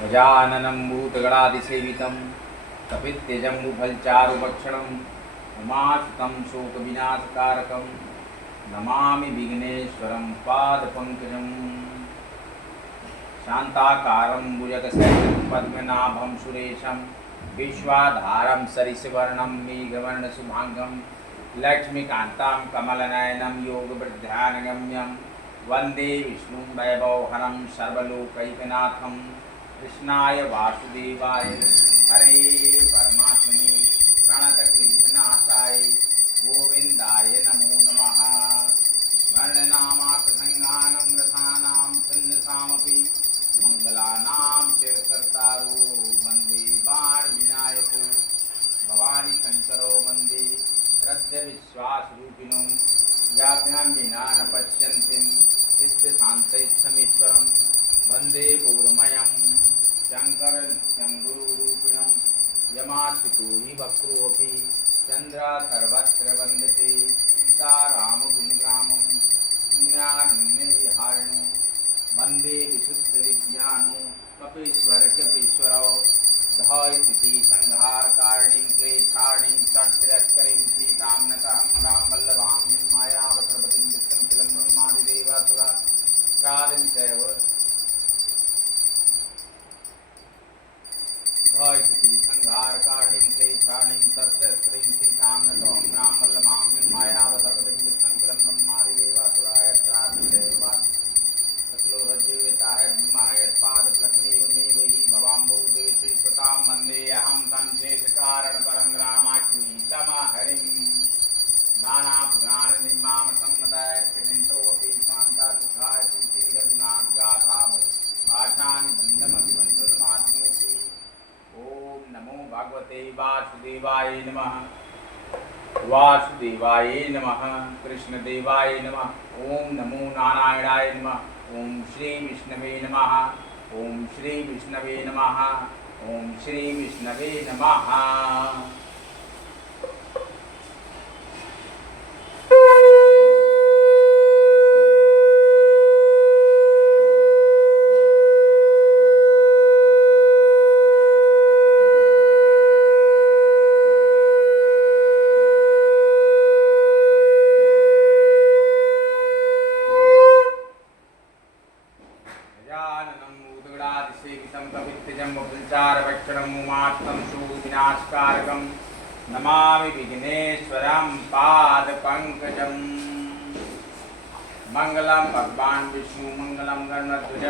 गजाननं भूतगणाधिसेवितं कपित्थजम्बुफलचारुभक्षणं उमासुतं शोकविनाशकारकं नमामि विघ्नेश्वरं पादपङ्कजम् शान्ताकारं भुजगशयनं पद्मनाभं सुरेशं विश्वाधारं सरिसवर्णं मेघवर्णशुभाङ्गं लक्ष्मीकान्तं कमलनयनं योगवृद्ध्यानगम्यं वन्दे विष्णुं वैभवहरं सर्वलोकैकनाथं कृष्णाय वासुदेवाय हरे परमात्मने प्रणतक्लेशनाशाय गोविन्दाय नमो नमः। वर्णनामार्थसङ्घानं रसानां छन्दसामपि मङ्गलानां च कर्तारो वन्दे बाणविनायको भवानी शङ्करो वन्दे श्रद्धविश्वासरूपिणो याभ्यां विना न पश्यन्तीं सिद्धशान्तैच्छमीश्वरं वन्दे गौरमयं शङ्करनित्यं गुरुरूपिणं यमाश्रितो हि वक्रोऽपि चन्द्रा सर्वत्र वन्दते सीतारामगुणग्रामं पुण्यारण्यविहारिणो वन्दे विशुद्धविज्ञानो कपीश्वरकपीश्वरो धयतिथि संहारकारिणीं क्लेशारिणीं तट्तिरस्करीं सीतां नतहं रामवल्लभां मायावसरपतिं विष्णुखिलं ब्रह्मादिदेवासुरादिं चैव धयतिथि संहारकारिणीं क्लेशारिणीं तट्तिरस्करीं सीतां नतहं रामवल्लभां मायावसरपतिं विष्णुखिलं ब्रह्मादिदेवासुरादिं चैव रज्जुता है ब्रह्मायत्पादप्लकमेव हि भवाम्बोदेशे स्वतां वन्दे अहं तं क्लेशकारणपरं रामाख्मी समहरिं नानापुराणनिर्मामसम्मतयत्यजन्तोऽपि शान्तासुखाय तुलसीरघुनाथगाथा भाषानि बन्धमतिवंशुर्मात्मोऽपि। ॐ नमो भगवते वासुदेवाय नमः। वासुदेवाय नमः। कृष्णदेवाय नमः। ओम नमो नारायणाय नमः। ओम श्री विष्णवे नमः। ओम श्री विष्णवे नमः। ओम श्री विष्णवे नमः। विनाशकारकं नमामि विघ्नेश्वरं पादपङ्कजं। मंगलम भगवान विष्णु मंगलम गणध्वज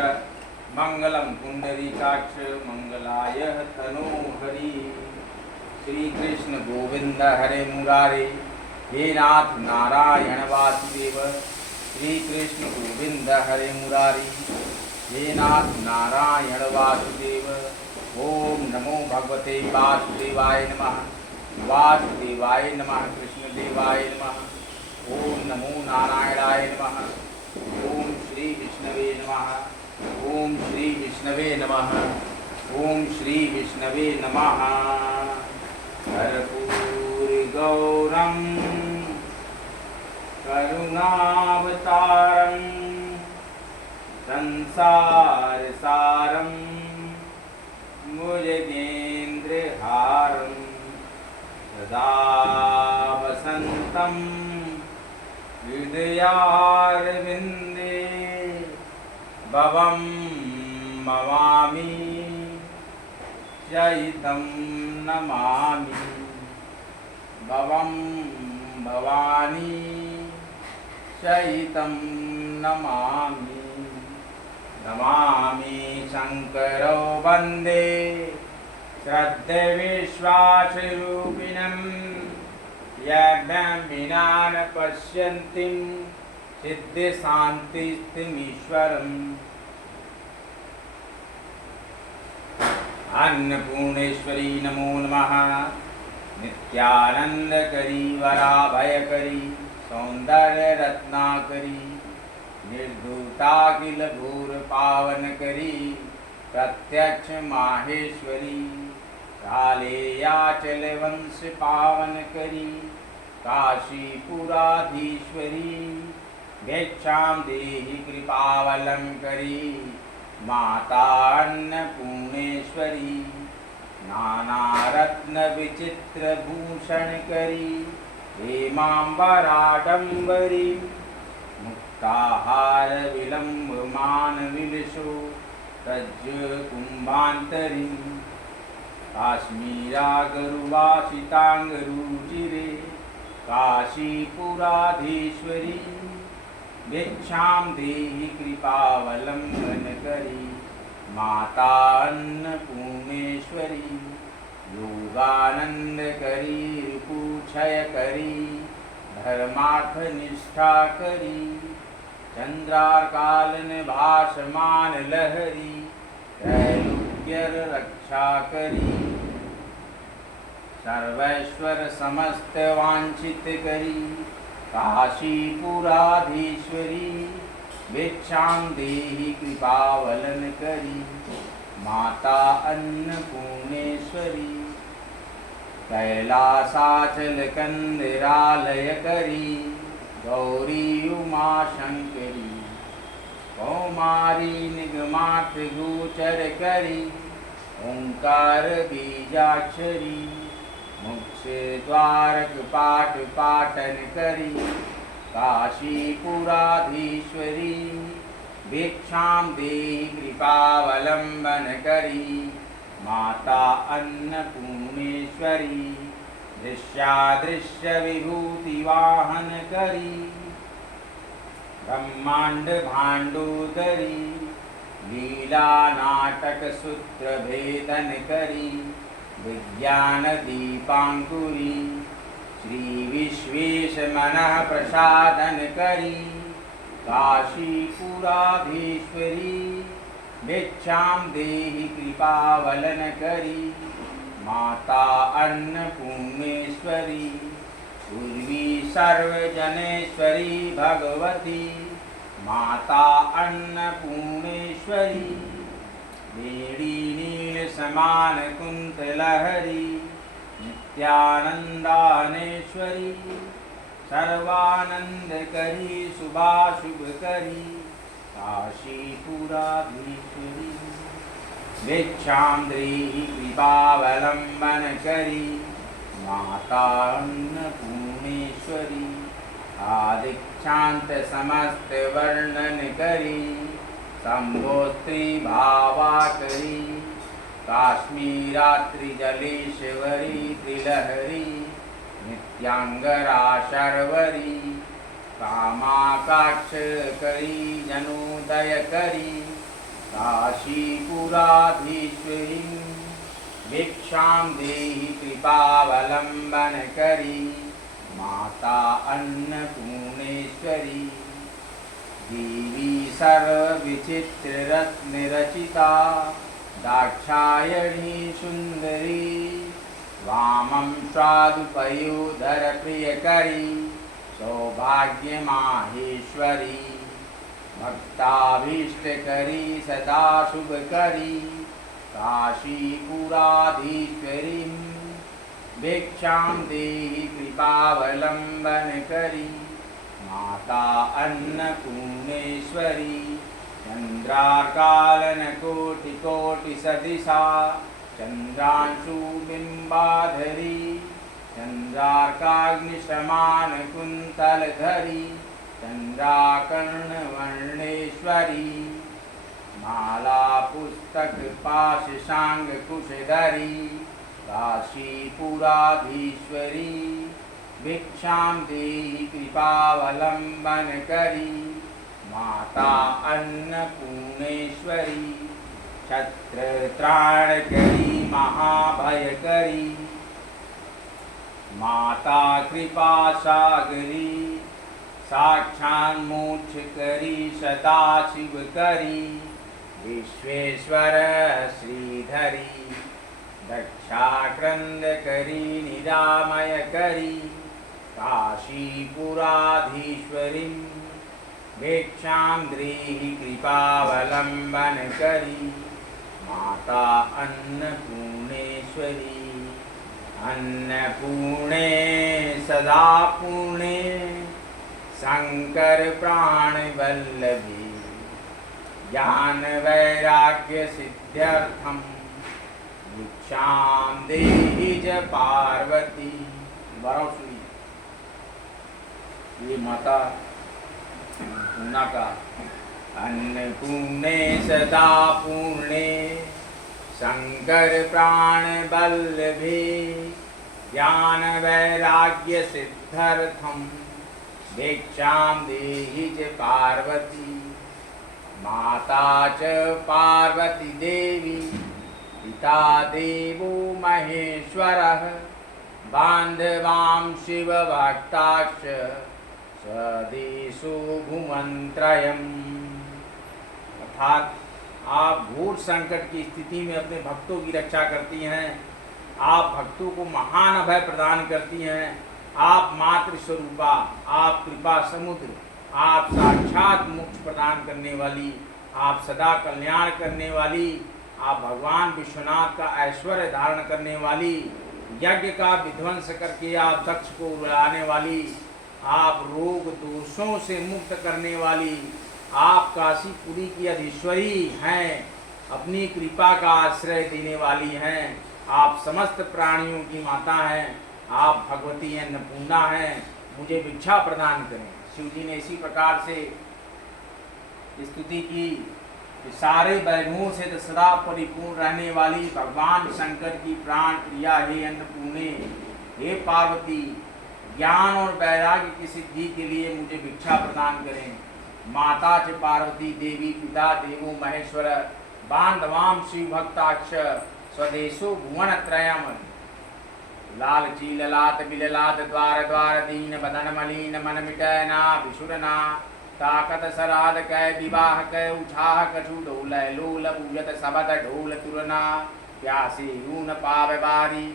मंगलम पुंडरीकाक्ष मंगलाय तनोहरि। श्री कृष्ण गोविंद हरे मुरारे हे नाथ नारायण वासुदेव। श्री कृष्ण गोविंद हरे मुरारी हे नाथ नारायण वासुदेव। ओम नमो भगवते वासुदेवाय नमः। वासुदेवाय नमः। कृष्णदेवाय नमः। ओम नमो नारायणाय नमः। ओम श्री विष्णवे नमः। ओम श्री विष्णवे नमः। ओम श्री विष्णवे नमः। कर्पूरि गौरं करुणावतारं संसार सारं भुजगेन्द्रहारं सदा वसन्तं हृदयारविन्दे भवं भवामि चैतं नमामि। भवं भवानी चैतं नमामि। नमामि शंकरो वन्दे श्रद्धविश्वासरूपिणं यज्ञं विना न पश्यन्तीं सिद्धिशान्तिस्थिमीश्वरम्। अन्नपूर्णेश्वरी नमो नमः। नित्यानंदकरी वराभयकरी सौंदर्य रत्नाकरी निर्धूताखिल भूर पावन करी प्रत्यक्ष माहेश्वरी। कालेयाचल वंश पावन करी काशीपुराधीश्वरी। भिक्षां देहि कृपावलंकरी माता अन्नपूर्णेश्वरी नानारत्न विचित्र भूषण करी हेमांबराडंबरी मुक्ताहार विलंब मान विलसो तज्ज कुंभांतरी काश्मीरा गरुवासितांगरुचिरे काशीपुराधीश्वरी भिक्षां देहि कृपावलंबन करी माता अन्नपूर्णेश्वरी योगानंद करी रिपुक्षय करी धर्मार्थ निष्ठा करी चंद्रार्कालन भाषमान लहरी त्रैलोक्यर रक्षा करी सर्वैश्वर समस्त वांछित करी काशीपुराधीश्वरी भिक्षां देहि कृपावलन करी माता अन्नपूर्णेश्वरी कैलासाचल कंदरालय करी गौरी उमा शंकरी कौमारी निगमार्थ गोचर करी ओंकार बीजाक्षरी मोक्ष द्वारक पाठ पाटन करी काशीपुराधीश्वरी भिक्षां देहि कृपावलंबन करी माता अन्नपूर्णेश्वरी दृश्यादृश्य विभूति वाहन करी ब्रह्मांड भांडोदरी लीला नाटक सूत्र भेदन करी विज्ञान दीपांकुरी श्री विश्वेश मनः प्रसादन करी काशीपुराधीश्वरी भिक्षां देहि कृपावलन करी माता अन्नपूर्णेश्वरी पूर्वी सर्वजनेश्वरी भगवती माता अन्नपूर्णेश्वरी बेड़ी नील समान कुंत लहरी नित्यानंदानेश्वरी सर्वानंद करी शुभाशुभ करी काशीपुराधीश्वरी भिक्षां देहि कृपावलंबन करी माता अन्नपूर्णेश्वरी आदिक्षांत समस्त वर्णन करी संभोस्त्री भावा करी काश्मीरात्रि जलेश्वरी त्रिलहरी नित्यांगरा शर्वरी कामाकाक्ष करी जनोदय करी काशीपुराधीश्वरी भिक्षां देहि कृपावलंबन करी माता अन्नपूर्णेश्वरी देवी सर्वविचित्र रत्न रचिता दाक्षायणी सुंदरी वामं स्वादुपयोधर प्रियकरी सौभाग्य माहेश्वरी भक्ताभीष्टकरी सदा शुभकरी काशीपुराधीश्वरी भिक्षां देहि कृपावलंबन करी माता अन्नपूर्णेश्वरी चंद्रार्कालन कोटि कोटि सदिशा चंद्रांशु बिंबाधरी चंद्रार्काग्निशमान कुंतल धरी चंद्राकर्ण वर्णेश्वरी माला पुस्तक पाश शांग कुशधरी काशीपुराधीश्वरी भिक्षां देहि कृपावलंबन करी माता अन्नपूर्णेश्वरी छत्र त्राण करी महाभयकरी माता कृपा सागरी साक्षात् मोक्ष करी सदा शिव करी विश्वेश्वर श्रीधरी दक्षाक्रंद करी निरामय करी काशीपुराधीश्वरी भिक्षां देहि कृपावलंबन करी माता अन्नपूर्णेश्वरी अन्नपूर्णे सदा पूर्णे शंकर प्राण वल्लभी ज्ञान वैराग्य सिद्ध्यर्थम भिक्षां देहि च पार्वती। बारह सुनी ये माता अन्नपूर्णा का अन्नपूर्णे सदा पूर्णे शंकर प्राण बल्लभे ज्ञान वैराग्य सिद्ध्यर्थम भिक्षां देहि च पार्वती। माता च पार्वती देवी पिता देवो महेश्वरः बान्धवां शिवभक्ताश्च स्वदेशो भुवनत्रयम्। अर्थात आप घोर संकट की स्थिति में अपने भक्तों की रक्षा करती हैं, आप भक्तों को महान अभय प्रदान करती हैं। आप मातृ स्वरूपा, आप कृपा समुद्र, आप साक्षात मोक्ष प्रदान करने वाली, आप सदा कल्याण करने वाली, आप भगवान विश्वनाथ का ऐश्वर्य धारण करने वाली, यज्ञ का विध्वंस करके आप दक्ष को उड़ाने वाली, आप रोग दोषों से मुक्त करने वाली, आप काशीपुरी की अधीश्वरी हैं, अपनी कृपा का आश्रय देने वाली हैं, आप समस्त प्राणियों की माता हैं, आप भगवती अन्नपूर्णा हैं, मुझे भिक्षा प्रदान करें। शिव जी ने इसी प्रकार से स्तुति की कि सारे वैभवों से सदा परिपूर्ण रहने वाली भगवान शंकर की प्राण प्रिया हे अन्नपूर्णे, हे पार्वती, ज्ञान और वैराग्य की सिद्धि के लिए मुझे भिक्षा प्रदान करें। माता च पार्वती देवी पिता देवो महेश्वर बांधवाम शिव भक्ताक्ष स्वदेशो भुवनत्रयम्। लालची ललाट बिललाट द्वार द्वार दीन बदन मलिन मन मिटय ना विशुरना ताकत सराद कै विवाह कै उछाह कछु ढोल लोल पूजत सबद ढोल तुरना प्यासी यून पाव बारी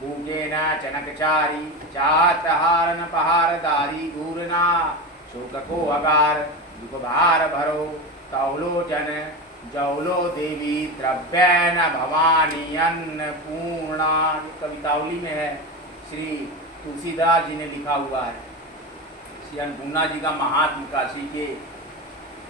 भूखे न चनकचारी चाहत हार न पहार दारी घूरना शोक को अगार दुख भार भरो तौलो जन जौलो देवी द्रव्य न भवानी अन्नपूर्णा। कवितावली में है, श्री तुलसीदास जी ने लिखा हुआ है। श्री अन्नपूर्णा जी का महात्म काशी के,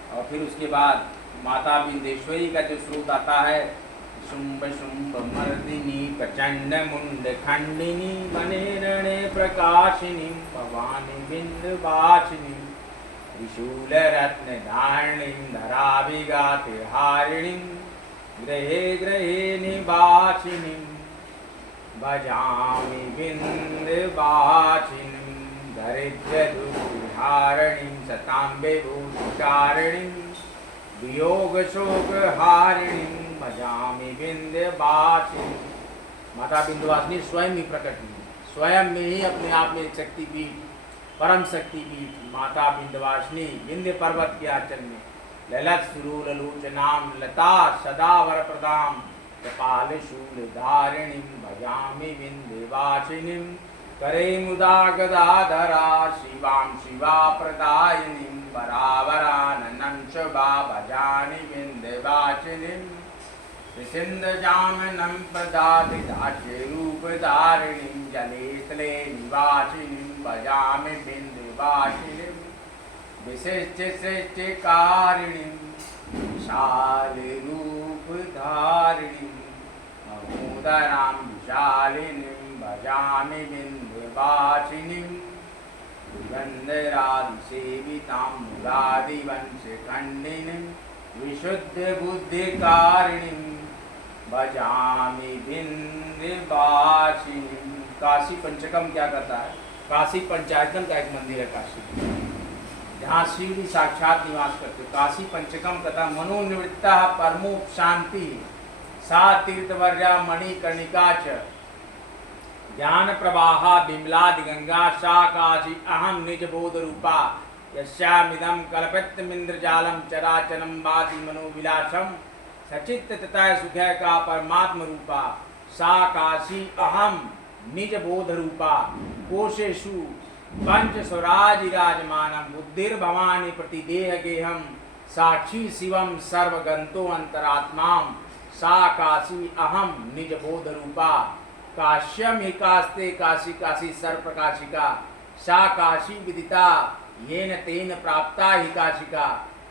और फिर उसके बाद माता बिंदेश्वरी का जो स्रोत आता है, शुंभ शुंभ मर्दिनी प्रचंड मुंड खंडिनी वने रणे प्रकाशिनी भवानी बिंदवासिनी त्रिशूल रत्न धारिणी धरा विगाते हारिणी ग्रहे ग्रहे निवासिनी भजामि बिंदवासिनी दरिद्र दुःखहारिणी सताम्बे भूषकारिणी वियोग शोक हारिणी भजामि विंध्यवासिनी। माता विंध्यवासिनी स्वयं ही प्रकट हुई, स्वयं में ही अपने आप में शक्तिपीठ, परम शक्तिपीठ माता विंध्यवासिनी विंध्य पर्वत के आंचल में ललत सुरूल लोचनाम लता सदा वर प्रदाम कपाल शूल धारिणी भजामि विंध्यवासिनी करे मुदा गदाधरा शिवां शिवा प्रदायिनी वरावराननं शुभा भजामि विंध्यवासिनी सिंधजामनं प्रदाति दास्य रूपधारिणीं जले स्थले निवासिनीं भजामि विंध्यवासिनीं विशिष्ट श्रेष्ठ कारिणीं विशाल रूपधारिणीं महोदरां विशालिनीं भजामि विंध्यवासिनीं दिगन्धरादिसेवितां मुरादिवंशखण्डिनीं विशुद्ध बुद्धिकारिणीं भजामि विंध्यवासिनीं। काशी पंचकम क्या करता है? काशी पंचायतन का एक मंदिर है काशी, जहाँ शिव जी साक्षात निवास करते। काशी पंचकम कथा मनोनिवृत्ता परमो शांति सा तीर्थवर्या मणिकर्णिका च ज्ञान प्रवाहा बिमलादि गंगा सा काशी अहम निज बोध रूपा यस्यामिदं कल्पितमिंद्रजालम चराचरम वाति मनोविलासम सचित तथा सुख का परमात्म रूपा सा काशी अहम निज बोध रूपा कोशेषु पंच स्वराज विराजमानम बुद्धिर्भवानी प्रतिदेह गेहम साक्षी शिवम सर्वगंतो अंतरात्मा सा काशी अहम निज बोध रूपा काश्यम ही कास्ते काशी काशी सर्वप्रकाशिका सा काशी विदिता येन तेन प्राप्ता ही काशिका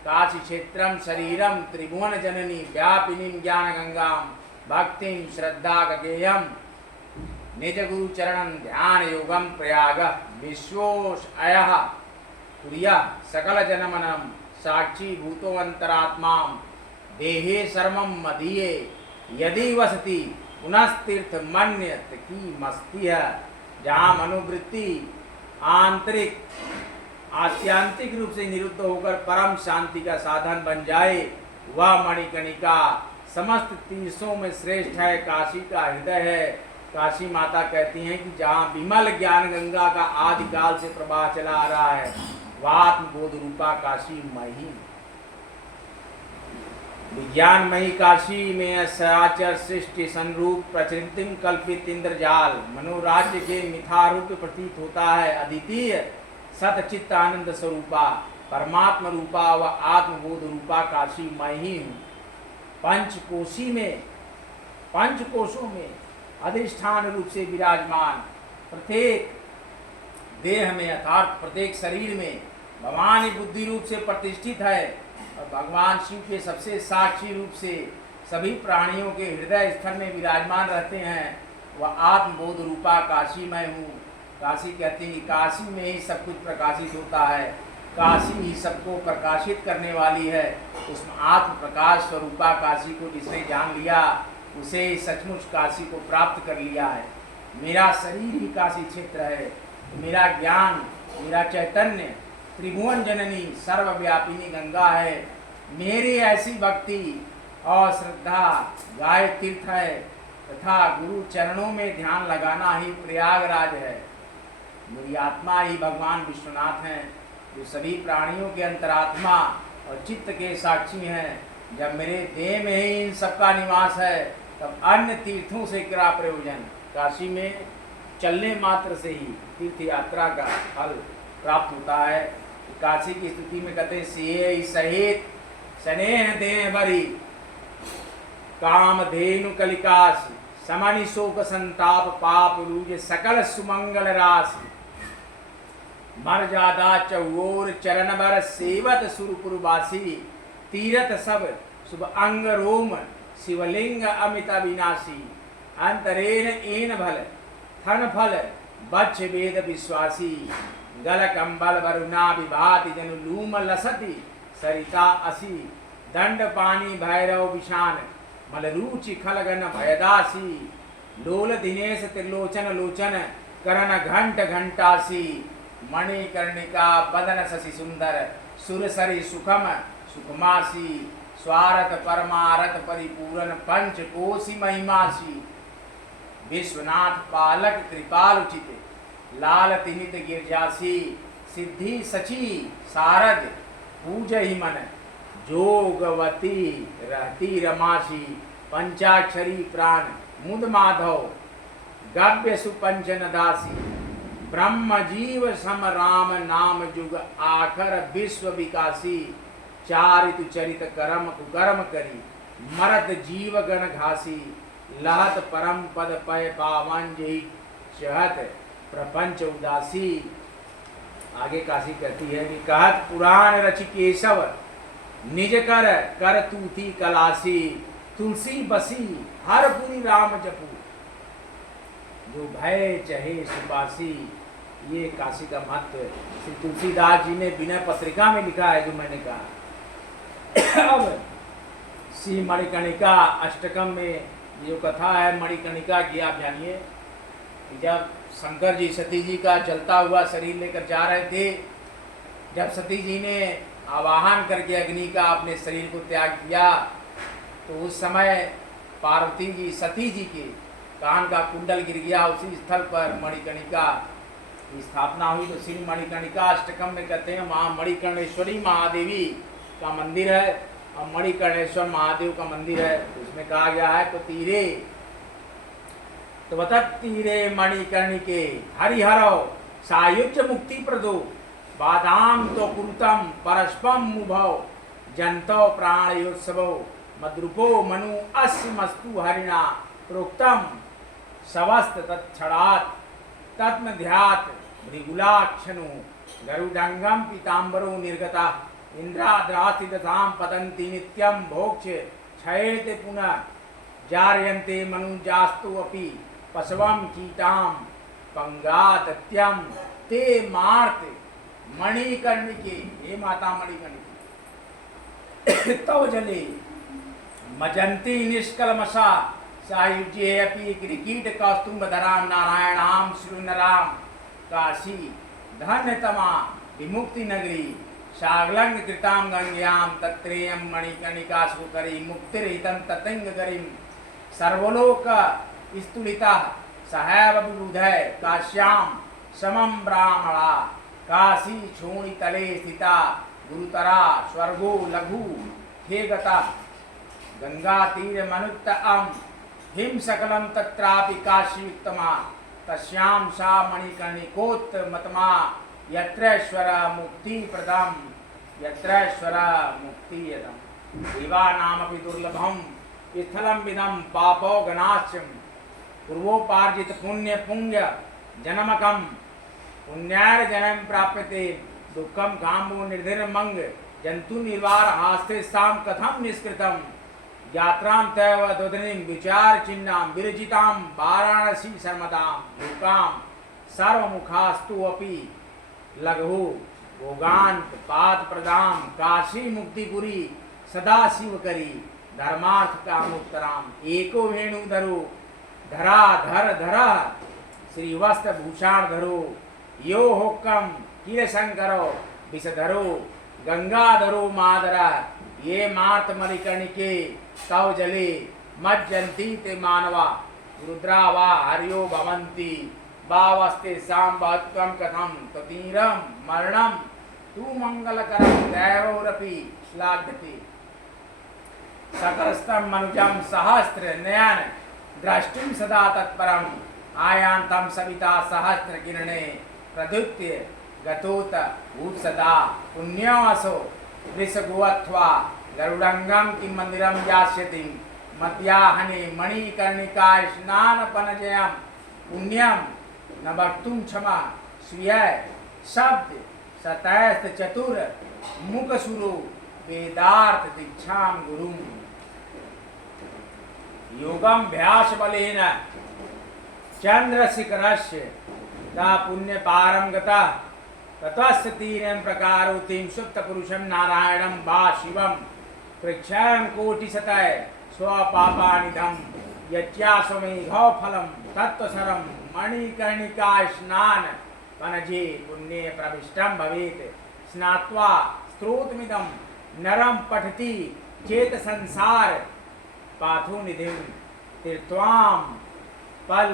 काशी क्षेत्रम शरीरम त्रिभुवन जननी व्यापिनी ज्ञान गंगाम भक्तिं श्रद्धा गगेयम निज गुरु चरणं ध्यान योगम प्रयाग विश्वोष अयः तुर्य सकल जनमनम साक्षी भूतो अंतरात्मा देहे सर्वम मदीये यदि वसति पुनस्तीर्थ मन्यत की मस्ती है। जहाँ मनोवृत्ति आंतरिक आत्यांतिक रूप से निरुद्ध होकर परम शांति का साधन बन जाए, वह मणिकर्णिका समस्त तीर्थों में श्रेष्ठ है, काशी का हृदय है। काशी माता कहती हैं कि जहाँ विमल ज्ञान गंगा का आदिकाल से प्रवाह चला आ रहा है, वह आत्मबोध रूपा काशी मही विज्ञानमयी काशी में सचर सृष्टि संरूप प्रचलित कल्पित इंद्रजाल मनोराज्य के मिथ्यारूप प्रतीत होता है। अद्वितीय सतचित्त आनंद स्वरूपा परमात्मा रूपा व आत्मबोध रूपा काशी मैं ही हूँ। पंचकोशों में अधिष्ठान रूप से विराजमान प्रत्येक देह में अर्थात प्रत्येक शरीर में भगवान बुद्धि रूप से प्रतिष्ठित है और भगवान शिव के सबसे साक्षी रूप से सभी प्राणियों के हृदय स्थल में विराजमान रहते हैं। वह आत्मबोध रूपा काशी मैं हूँ। काशी कहते हैं कि काशी में ही सब कुछ प्रकाशित होता है, काशी ही सबको प्रकाशित करने वाली है। उसमें आत्म प्रकाश स्वरूपा काशी को जिसने जान लिया उसे सचमुच काशी को प्राप्त कर लिया है। मेरा शरीर ही काशी क्षेत्र है, मेरा ज्ञान मेरा चैतन्य त्रिभुवन जननी सर्वव्यापिनी गंगा है। मेरी ऐसी भक्ति और श्रद्धा गाय तीर्थ है तथा गुरु चरणों में ध्यान लगाना ही प्रयागराज है। मेरी आत्मा ही भगवान विश्वनाथ हैं जो सभी प्राणियों के अंतरात्मा और चित्त के साक्षी हैं। जब मेरे देह में ही इन सबका निवास है तब अन्य तीर्थों से क्या प्रयोजन। काशी में चलने मात्र से ही तीर्थ यात्रा का फल प्राप्त होता है। काशी की स्थिति में कहते हैं सिए सहित स्नेह देह भरी काम धेनु कलिकाश समनि शोक संताप पाप रूज सकल सुमंगल राशि मर्यादा चौर चरण बर सेवत सुरपुरवासी तीरथ सब शुभ अंग रोम शिवलिंग अमित अविनाशी अंतरेण एन भल थन फल बच्छ वेद विश्वासी गल कंबल वरुणा विभाति जनु लूम लसति सरिता असी दंड पानी भैरव विशान मलरूचि खलगन भयदासी लोल दिनेश त्रिलोचन लोचन करण घंट घंटासी मणिकर्णिका बदन शशि सुंदर सुरसरी सुखम सुखमासी स्वारथ परमारथ परिपूरन पंचकोशी महिमासी विश्वनाथ पालक कृपालुचित लाल तिनित गिरजासी सिद्धि सची सारद पूजहि मन जोगवती रहती रमासी पंचाक्षरी प्राण मुद माधव गव्य सुपंचन दासी ब्रह्म जीव सम राम नाम जुग आखर विश्व विकासी चारितु चरित करम कुकर्म करी मरत जीव गण घासी लहत परम पद पय पावन जही चहत प्रपंच उदासी। आगे काशी कहती है कि कहत पुराण रचि केशव निज कर कर तूती कलासी तुलसी बसी हर पुरी राम जपू जो भय चहे सुपासी। ये काशी का महत्व श्री तुलसीदास जी ने विनय पत्रिका में लिखा है जो मैंने कहा। अब श्री मणिकर्णिका अष्टकम में जो कथा है मणिकर्णिका की आप जानिए। जब शंकर जी सती जी का जलता हुआ शरीर लेकर जा रहे थे, जब सती जी ने आवाहन करके अग्नि का अपने शरीर को त्याग किया तो उस समय पार्वती जी सती जी के कान का कुंडल गिर गया। उसी स्थल पर मणिकर्णिका की स्थापना हुई। तो श्री मणिकर्णिका अष्टकम में कहते हैं वहाँ मणिकर्णेश्वरी महादेवी का मंदिर है और मणिकर्णेश्वर महादेव का मंदिर है। उसमें कहा गया है तो तीरे तो बतत तीरे मणिकर्णिके हरिहरौ सायुज्य मुक्ति प्रदो बादाम तो कुरुतम परस्पम मुभौ जंतो प्राणयोत्सवो मद्रुपो मनु अस्य मस्तु हरिणा प्रोक्तम सवस्त तत्क्षणात् तत्मध्यात् भृगुलाक्षणो गरुडंगम पीतांबरो निर्गता इंद्राद्रास्ति दशां पतन्ति नित्यं भोक्ष क्षयेते पुनः जार्यन्ते मनुजास्तु अपि पशवं कीटां पंगादत्यं ते मार्त मणिकर्णिके। हे माता मणिकर्णिके तव जले मजंती निष्कलमशा सायुज्ये अपि क्रिकीट कौस्तुम्भधरां नारायणां श्रीनरां काशी धन्यतमा विमुक्ति नगरी शागलंग कृतां गंग्यां तत्रेयं मणिकर्णिका सुकरी मुक्तिरहितं ततंगगरिं सर्वलोक स्तुलिता सहैव विबुधय काश्यां समं ब्राह्मणा काशी क्षोणितले स्थिता गुरुतरा स्वर्गो लघु हे गता गंगा तीर मनुत्त हिम सकलम तत्रापि काशीयुक्तमा तस्यां सा मणिकर्णिकोत्तमतमा यत्रैश्वर मुक्ति प्रदम यत्रैश्वर मुक्ति यदम देवानामपि दुर्लभम स्थलम विदम पापो गणाश्चम पूर्वोपार्जित पुण्य पुण्य जन्मकम पुण्यार जन्म प्राप्यते दुःखम कामो निर्धिरमंग जंतु निर्वार हास्ते साम कथम निष्कृतम यात्रां तैव दोदनीं विचार चिन्नां विरचितां वाराणसी सर्मदां लोकां सर्वमुखास्तु अपि लघु भोगान्त पाद प्रदां काशी मुक्तिपुरी सदा शिव करी धर्मार्थ कामोत्तराम एको वेणुधरो धरा धर धरा श्रीवस्त्र भूषाण धरो यो होक्कम कीलशंकरो विषधरो गंगाधरो मादरा ये मात मणिकर्णिके तव जले मज्जन्ति ते मानवा रुद्रा वा हरियो भवन्ति भावस्ते सांबत्वं कथं ततीरं मरणं तु मंगलकरं दैवोरपि श्लाघ्यते सकलस्तं मनुजं सहस्र नयन द्रष्टुं सदा तत्परं आयान्तं सविता सहस्र किरणे प्रद्युत्य गतोत भूत्सदा पुण्यवासो वृषगोऽथवा गरुडंगम किं मंदिरम यास्यति मध्याह्ने मणिकर्णिका स्नानपनजयं पुण्यम न वक्तुं क्षमा श्रिय शब्द सतैस्त चतुर मुखसुरो वेदार्थ दीक्षां गुरुं योगम भ्यास बलेन चंद्रशिखरस्य ता पुण्य पारम गता ततस्य तीरं प्रकारोतिं सुप्त पुरुषं नारायणं वा शिवं कृच्छं कोटिशतय स्वपापानिधं यच्चाश्वमेधौ फलं तत्त्वसरं मणिकर्णिका स्नान पनजे पुण्ये प्रविष्टं भवेत् स्नात्वा स्तोत्रमिदं नरं पठति चेत संसार पाथोनिधिं तीर्थ्वां पल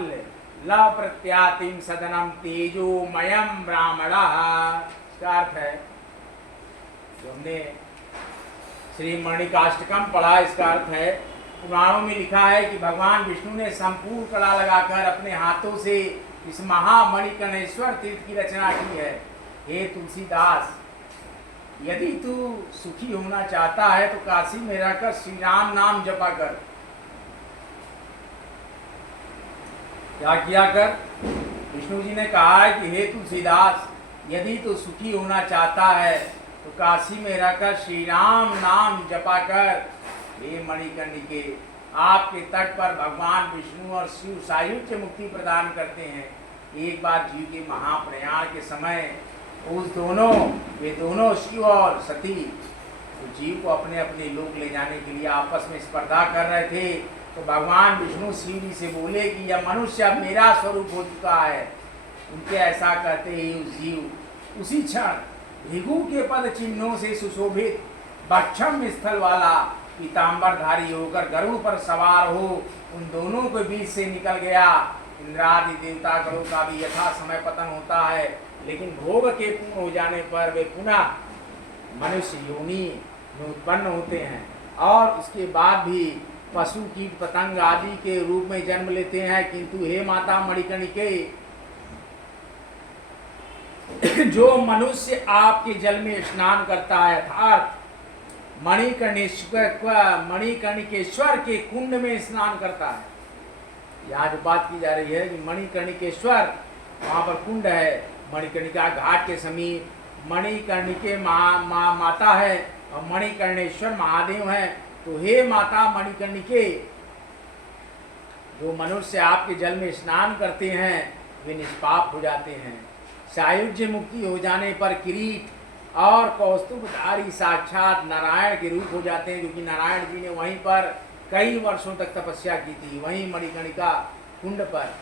लव प्रत्यातिम सदनम तेजोमयम ब्राह्मणः। इसका अर्थ है जो हमने श्री मणिकाष्टकम पढ़ा, इसका अर्थ है पुराणों में लिखा है कि भगवान विष्णु ने संपूर्ण कला लगाकर अपने हाथों से इस महामणिकर्णेश्वर तीर्थ की रचना की है। हे तुलसीदास, यदि तू सुखी होना चाहता है तो काशी में रहकर श्री राम नाम जपा कर। क्या किया कर? विष्णु जी ने कहा है कि हे तुलसीदास, यदि तू सुखी होना चाहता है तो काशी में रहकर श्री राम नाम जपा कर। हे मणिकर्णिके, आपके तट पर भगवान विष्णु और शिव सायुज्य मुक्ति प्रदान करते हैं। एक बार जीव के महाप्रयाण के समय वे दोनों शिव और सती तो जीव को अपने अपने लोक ले जाने के लिए आपस में स्पर्धा कर रहे थे। तो भगवान विष्णु शिव जी से बोले कि यह मनुष्य अब मेरा स्वरूप हो चुका है। उनके ऐसा कहते ही उस जीव उसी क्षण भृगु के पद चिन्हों से सुशोभित बक्षम स्थल वाला पीताम्बरधारी होकर गरुड़ पर सवार हो उन दोनों के बीच से निकल गया। इंद्रादि देवता गणों का भी यथा समय पतन होता है, लेकिन भोग के पूर्ण हो जाने पर वे पुनः मनुष्य योनि में उत्पन्न होते हैं और उसके बाद भी पशु कीट पतंग आदि के रूप में जन्म लेते हैं। किंतु हे माता मणिकर्णिके, जो मनुष्य आपके जल में स्नान करता है अर्थात मणिकर्णिकेश्वर के कुंड में स्नान करता है। यहाँ जो बात की जा रही है कि मणिकर्णिकेश्वर वहाँ पर कुंड है, मणिकर्णिका घाट के समीप मणिकर्णिके माता है और मणिकर्णेश्वर महादेव हैं। तो हे माता मणिकर्णिके, जो मनुष्य आपके जल में स्नान करते हैं वे निष्पाप हो जाते हैं। सायुज्य मुक्ति हो जाने पर किरीट और कौस्तुभधारी साक्षात नारायण के रूप हो जाते हैं, क्योंकि नारायण जी ने वहीं पर कई वर्षों तक तपस्या की थी। वहीं मणिकर्णिका कुंड पर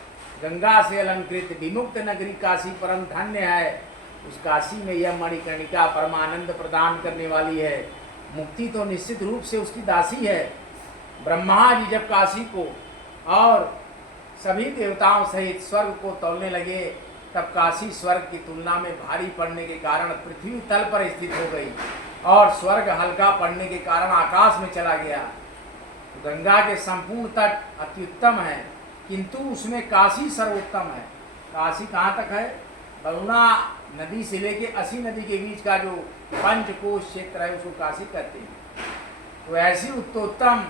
गंगा से अलंकृत विमुक्त नगरी काशी परम धन्य है। उस काशी में यह मणिकर्णिका परमानंद प्रदान करने वाली है। मुक्ति तो निश्चित रूप से उसकी दासी है। ब्रह्मा जी जब काशी को और सभी देवताओं सहित स्वर्ग को तौलने लगे, तब काशी स्वर्ग की तुलना में भारी पड़ने के कारण पृथ्वी तल पर स्थित हो गई और स्वर्ग हल्का पड़ने के कारण आकाश में चला गया। तो गंगा के संपूर्ण तट अत्युत्तम है, किंतु उसमें काशी सर्वोत्तम है। काशी कहाँ तक है? वरुणा नदी से लेके 80 नदी के बीच का जो पंचकोश क्षेत्र है उसको काशी कहते हैं। तो ऐसी उत्तोत्तम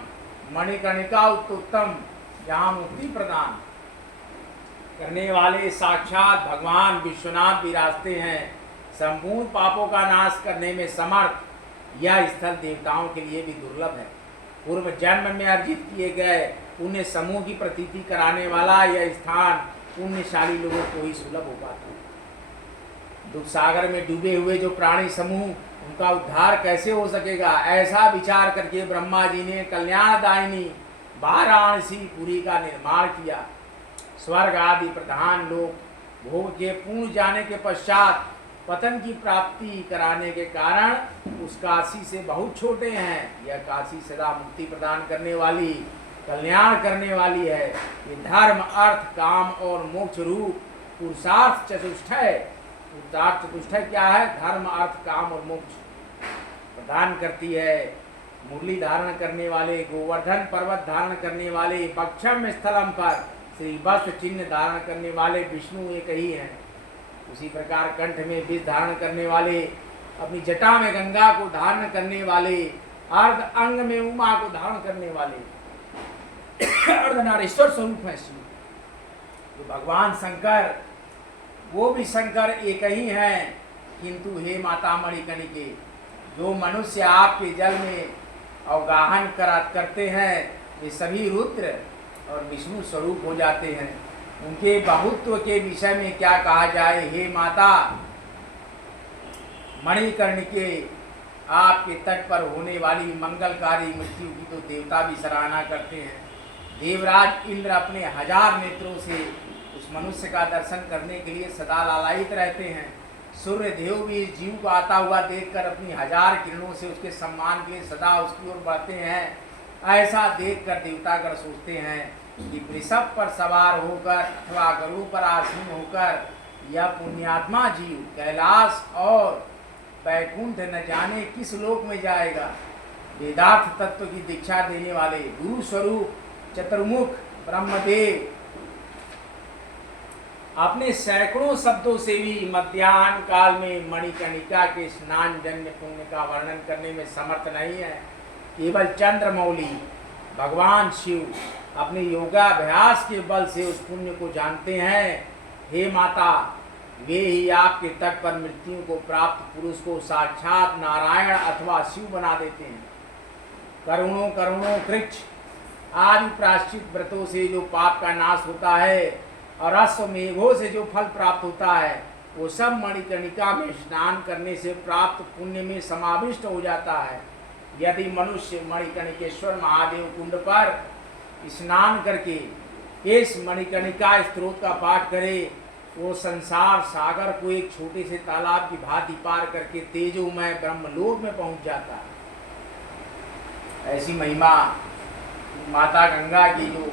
मणिकर्णिका उत्तोत्तम, जहाँ मुक्ति प्रदान करने वाले साक्षात भगवान विश्वनाथ विराजते हैं। संपूर्ण पापों का नाश करने में समर्थ यह स्थल देवताओं के लिए भी दुर्लभ है। पूर्व जन्म में अर्जित किए गए पुण्य समूह की प्रतीति कराने वाला यह स्थान पुण्यशाली लोगों को ही सुलभ हो पाता है। दुख सागर में डूबे हुए जो प्राणी समूह, उनका उद्धार कैसे हो सकेगा? ऐसा विचार करके ब्रह्मा जी ने कल्याणदायिनी वाराणसीपुरी का निर्माण किया। स्वर्ग आदि प्रधान लोग भोग के पूर्ण जाने के पश्चात पतन की प्राप्ति कराने के कारण उस काशी से बहुत छोटे हैं। यह काशी सदा मुक्ति प्रदान करने वाली, कल्याण करने वाली है। ये धर्म अर्थ काम और मोक्ष रूप पुरुषार्थ चतुष्टय। पुरुषार्थ चतुष्टय क्या है? धर्म अर्थ काम और मोक्ष प्रदान करती है। मुरली धारण करने वाले, गोवर्धन पर्वत धारण करने वाले, पक्षम स्थलम पर श्री वस्त्र चिन्ह धारण करने वाले विष्णु एक ही हैं। उसी प्रकार कंठ में विष धारण करने वाले, अपनी जटा में गंगा को धारण करने वाले, अर्ध अंग में उमा को धारण करने वाले अर्धनारीश्वर स्वरूप है शिव। तो भगवान शंकर, वो भी शंकर एक ही हैं। किंतु हे माता मणिकर्णिके, जो मनुष्य आपके जल में अवगाहन करते हैं वे सभी रुद्र और विष्णु स्वरूप हो जाते हैं। उनके बहुत्व के विषय में क्या कहा जाए। हे माता मणिकर्णिके, आपके तट पर होने वाली मंगलकारी मृत्यु की तो देवता भी सराहना करते हैं। देवराज इंद्र अपने 1000 नेत्रों से उस मनुष्य का दर्शन करने के लिए सदा लालायित रहते हैं। सूर्य देव भी इस जीव को आता हुआ देखकर अपनी 1000 किरणों से उसके सम्मान के लिए सदा उसकी ओर बढ़ते हैं। ऐसा देखकर देवतागण सोचते हैं कि वृषभ पर सवार होकर अथवा गरुड़ पर आसीन होकर यह पुण्यात्मा जीव कैलाश और वैकुंठ न जाने किस लोक में जाएगा। वेदार्थ तत्व की दीक्षा देने वाले गुरु स्वरूप चतुर्मुख ब्रह्मदेव अपने सैकड़ों शब्दों से भी मध्याह्न काल में मणिकर्णिका के स्नान जन्य पुण्य का वर्णन करने में समर्थ नहीं है। केवल चंद्रमौली भगवान शिव अपने योगाभ्यास के बल से उस पुण्य को जानते हैं। हे माता, वे ही आपके तट पर मृत्यु को प्राप्त पुरुष को साक्षात नारायण अथवा शिव बना देते हैं। करुणों करुणों कृच्छ आदि प्रायश्चित व्रतों से जो पाप का नाश होता है और अश्वमेघों से जो फल प्राप्त होता है, वो सब मणिकर्णिका में स्नान करने से प्राप्त पुण्य में समाविष्ट हो जाता है। यदि मनुष्य मणिकर्णिकेश्वर महादेव कुंड पर स्नान करके इस मणिकर्णिका स्त्रोत का पाठ करे, वो संसार सागर को एक छोटे से तालाब की भांति पार करके तेजोमय ब्रह्मलोक में पहुंच जाता है। ऐसी महिमा माता गंगा की जो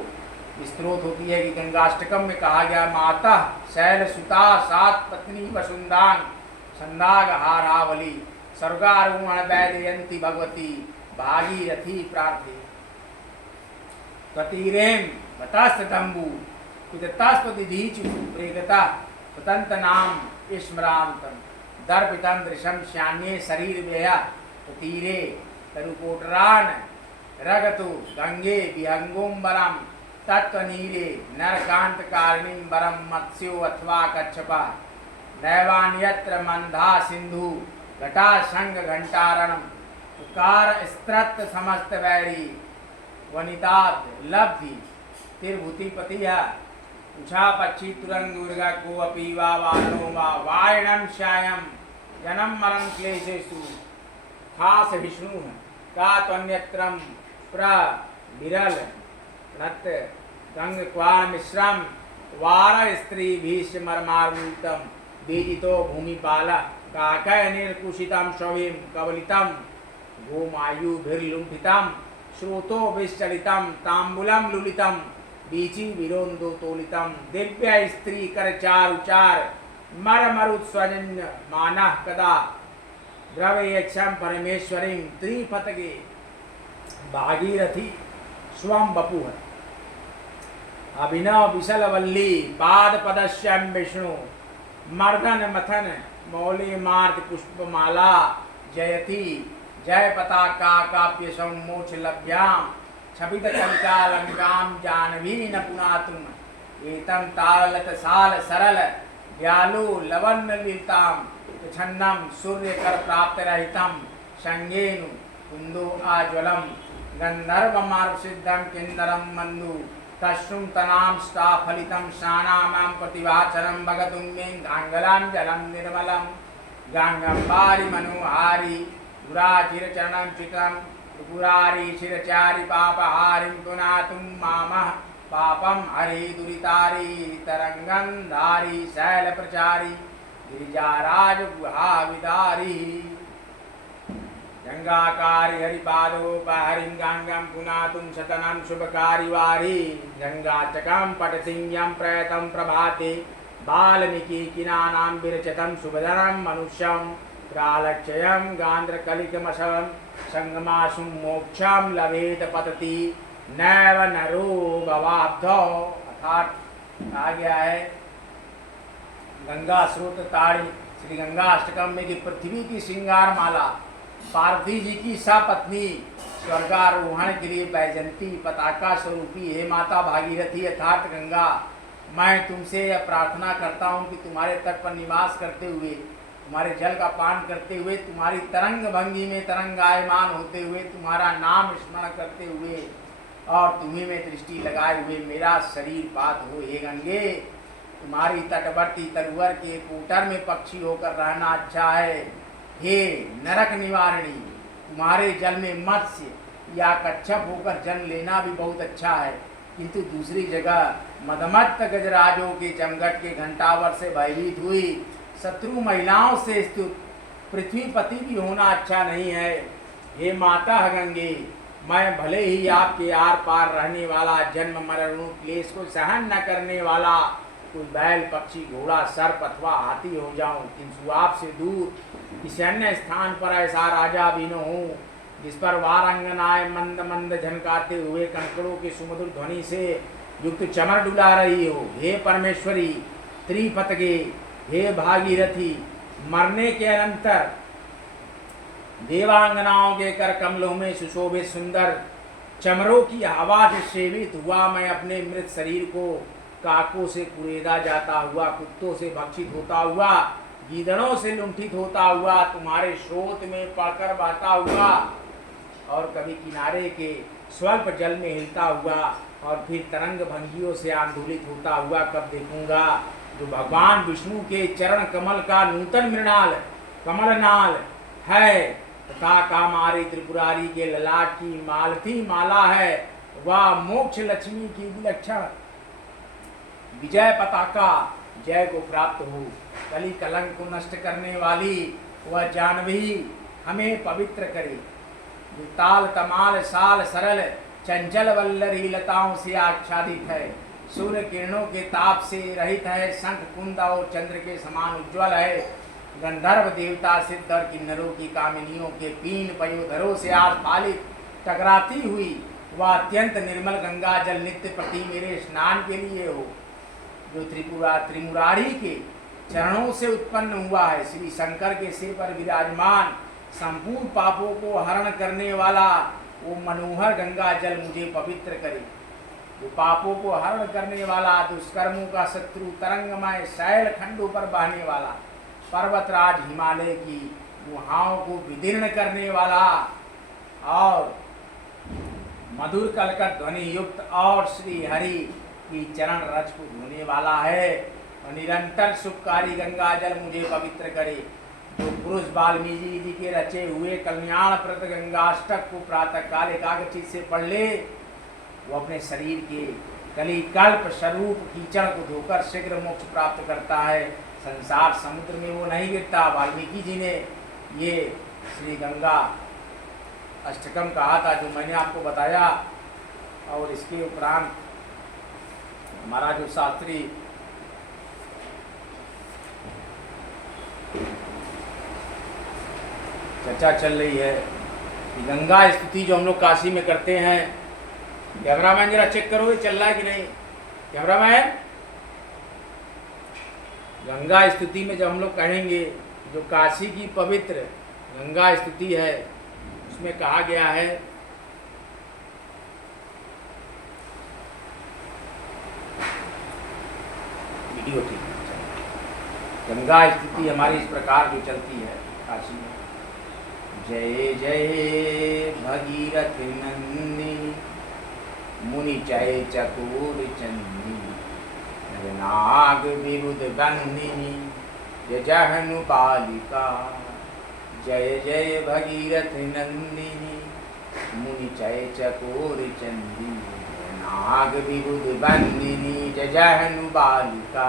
स्त्रोत होती है कि गंगाष्टकम में कहा गया, माता शैल सुता सात पत्नी वसुंदान संदाग हारावली स्वर्गारोहण वैदयंती भगवती भागीरथी प्रार्थी कतीरेम बतास्तंबु कुदतास्पतिधीचु प्रेगता स्वतंत नाम स्मरांतम दर्पितम दृशम श्यान्ये शरीर व्यया तीरे तरुकोटरान रगतु गंगे विहंगोम्बरम तत्वनीरे नरकांत कारिणीम बरम मत्स्यो अथवा कच्छपा नैवान्यत्र मंधा सिंधु घटा संग घंटारणम उकार स्त्रत समस्त वैरी वनिताद लब्धि तिरभूति पतिया उषा पक्षी तुरंग दुर्गा को अपी वा वारणो वा वायणम श्यायम जन्म मरण क्लेशेषु खास विष्णु का त्वन्यत्रम प्र विरल नत गंग क्वाण मिश्रम वार स्त्री भीष्म मर्मार्मूतम बीजितो भूमिपाल काकय निर्कुशितम शवीम कवलितम गोमायुभिर्लुंठितम श्रोतो विश्चलितम तांबूलम लुलितम बीची विरोन्दो तोलितम दिव्य स्त्री कर चार उचार मर मरुत स्वजन्य मानः कदा द्रवयक्षम परमेश्वरीं त्रिपतगे भागीरथी स्वम बपुः अभिनव विशलवल्ली पाद पदश्यम विष्णु मर्दन मथन मौली मार्ग पुष्पमाला जयति जय पताका काप्य सम्मोक्ष लभ्याम छबित कलिकालंकाम जानवी न पुनातुम एतम तालत साल सरल व्यालु लवन्न लीताम छन्नम सूर्य कर प्राप्त रहितम संगेनु कुंदो आज्वलम गंधर्व मार्ग सिद्धम किन्नरम मंदु तश्रुम तनाम स्टाफलितम शानामाम प्रतिभाचरम भगतुम में गांगलाम जलम निर्मलम गांगंबारी मनोहारी गुराचिर चरणम चित्रम त्रिपुरारी शिरचारी पापहारिं पुनातुं मामः पापम हरि दुरितारी तरंगं धारी शैल प्रचारी गिरिजाराज गुहाविदारी गंगाकारी हरिपादोपहरिं गंगं पुनातुं शतनं शुभकारी वारी गंगाचकं पटसिंहं प्रयतं प्रभाते बाल्मीकि किनानां विरचितं शुभधरं मनुष्यं प्रालक्षयं गांध्रकलिकमशं संगमासुं मोक्षं लभेत पतति नैव नरो भवाब्धो। अर्थात कहा गया है गंगा स्रोत ताड़ी श्री गंगा अष्टकम में कि पृथ्वी की श्रृंगार माला पार्वती जी की सपत्नी स्वर्गारोहण के लिए बैजंती पताका स्वरूपी हे माता भागीरथी अर्थात गंगा, मैं तुमसे यह प्रार्थना करता हूँ कि तुम्हारे तट पर निवास करते हुए तुम्हारे जल का पान करते हुए तुम्हारी तरंग भंगी में तरंगायमान होते हुए तुम्हारा नाम स्मरण करते हुए और तुम्ही में दृष्टि लगाए हुए मेरा शरीर पात हो। हे गंगे, तुम्हारी तटवर्ती तरुवर के कूटर में पक्षी होकर रहना अच्छा है। हे नरक निवारणी, तुम्हारे जल में मत्स्य या कच्छप होकर जन्म लेना भी बहुत अच्छा है, किंतु दूसरी जगह मदमत्त गजराजों के चमगट के घंटावर से भयभीत हुई शत्रु महिलाओं से स्तुत पृथ्वीपति भी होना अच्छा नहीं है। हे माता गंगे, मैं भले ही आपके आर पार रहने वाला जन्म मरण क्लेश को सहन न करने वाला कोई बैल पक्षी घोड़ा सर्प अथवा हाथी हो जाऊं, किंतु आपसे दूर किसी अन्य स्थान पर ऐसा राजा भी न हूँ जिस पर वारंगनाएं मंद मंद झनकाते हुए कंकड़ों की सुमधुर ध्वनि से युक्त चमर डुला रही हो। हे परमेश्वरी त्रिपतगे, हे भागीरथी, मरने के अनंतर देवांगनाओं के कर कमलों में सुशोभित सुंदर चमरों की हवा से सेवित हुआ मैं अपने मृत शरीर को काकों से कुरेदा जाता हुआ, कुत्तों से भक्षित होता हुआ, गीदड़ों से लुंठित होता हुआ, तुम्हारे स्रोत में पड़कर बहता हुआ और कभी किनारे के स्वल्प जल में हिलता हुआ और फिर तरंग भंगियों से आंदोलित होता हुआ कब देखूंगा। जो भगवान विष्णु के चरण कमल का नूतन मृणाल कमलनाल है तथा कामारी त्रिपुरारी के ललाट की मालती माला है, वह मोक्ष लक्ष्मी की विलक्षण विजय पताका जय को प्राप्त हो। कली कलंक को नष्ट करने वाली वह जानवी हमें पवित्र करे। जो ताल तमाल साल सरल चंचल वल्लरी लताओं से आच्छादित है, सूर्य किरणों के ताप से रहित है, शंख कुंद और चंद्र के समान उज्ज्वल है, गंधर्व देवता सिद्ध और किन्नरों की कामिनियों के पीन पयोधरों से आस्फालित टकराती हुई वह अत्यंत निर्मल गंगा जल नित्य प्रति मेरे स्नान के लिए हो। जो त्रिमुरारी के चरणों से उत्पन्न हुआ है, श्री शंकर के सिर पर विराजमान संपूर्ण पापों को हरण करने वाला वो मनोहर गंगा जल मुझे पवित्र करे। जो पापों को हरण करने वाला दुष्कर्मों का शत्रु तरंगमय शैल खंडों पर बहने वाला पर्वतराज हिमालय की गुहाओं को विदीर्ण करने वाला और मधुर कलकट ध्वनि युक्त और श्री हरि की चरण रज को धोने वाला है। और निरंतर सुखकारी गंगा जल मुझे पवित्र करे। जो पुरुष वाल्मीकि जी के रचे हुए कल्याणप्रद गंगाष्टक को प्रातः काल एकाग्रचित्त से पढ़ ले, वो अपने शरीर के कलिकल्प स्वरूप कीचड़ को धोकर शीघ्र मोक्ष प्राप्त करता है। संसार समुद्र में वो नहीं गिरता। वाल्मीकि जी ने ये श्री गंगा अष्टकम कहा था, जो मैंने आपको बताया। और इसके उपरांत हमारा जो शास्त्री चर्चा चल रही है कि गंगा स्तुति जो हम लोग काशी में करते हैं, कैमरामैन जरा चेक करो ये चल रहा है कि नहीं। कैमरामैन, गंगा स्तुति में जब हम लोग कहेंगे, जो काशी की पवित्र गंगा स्तुति है, उसमें कहा गया है वीडियो ठीक है। गंगा स्तुति हमारी इस प्रकार जो चलती है काशी में। जय जय भगीरथ नंदिनी मुनि चय चकोर चंदी नाग विरुद बंदिनी जहनु बालिका। जय जय भगीरथ नंदिनी मुनि चय चकोर चंदी नाग विरुद बंदिनी जहनु बालिका।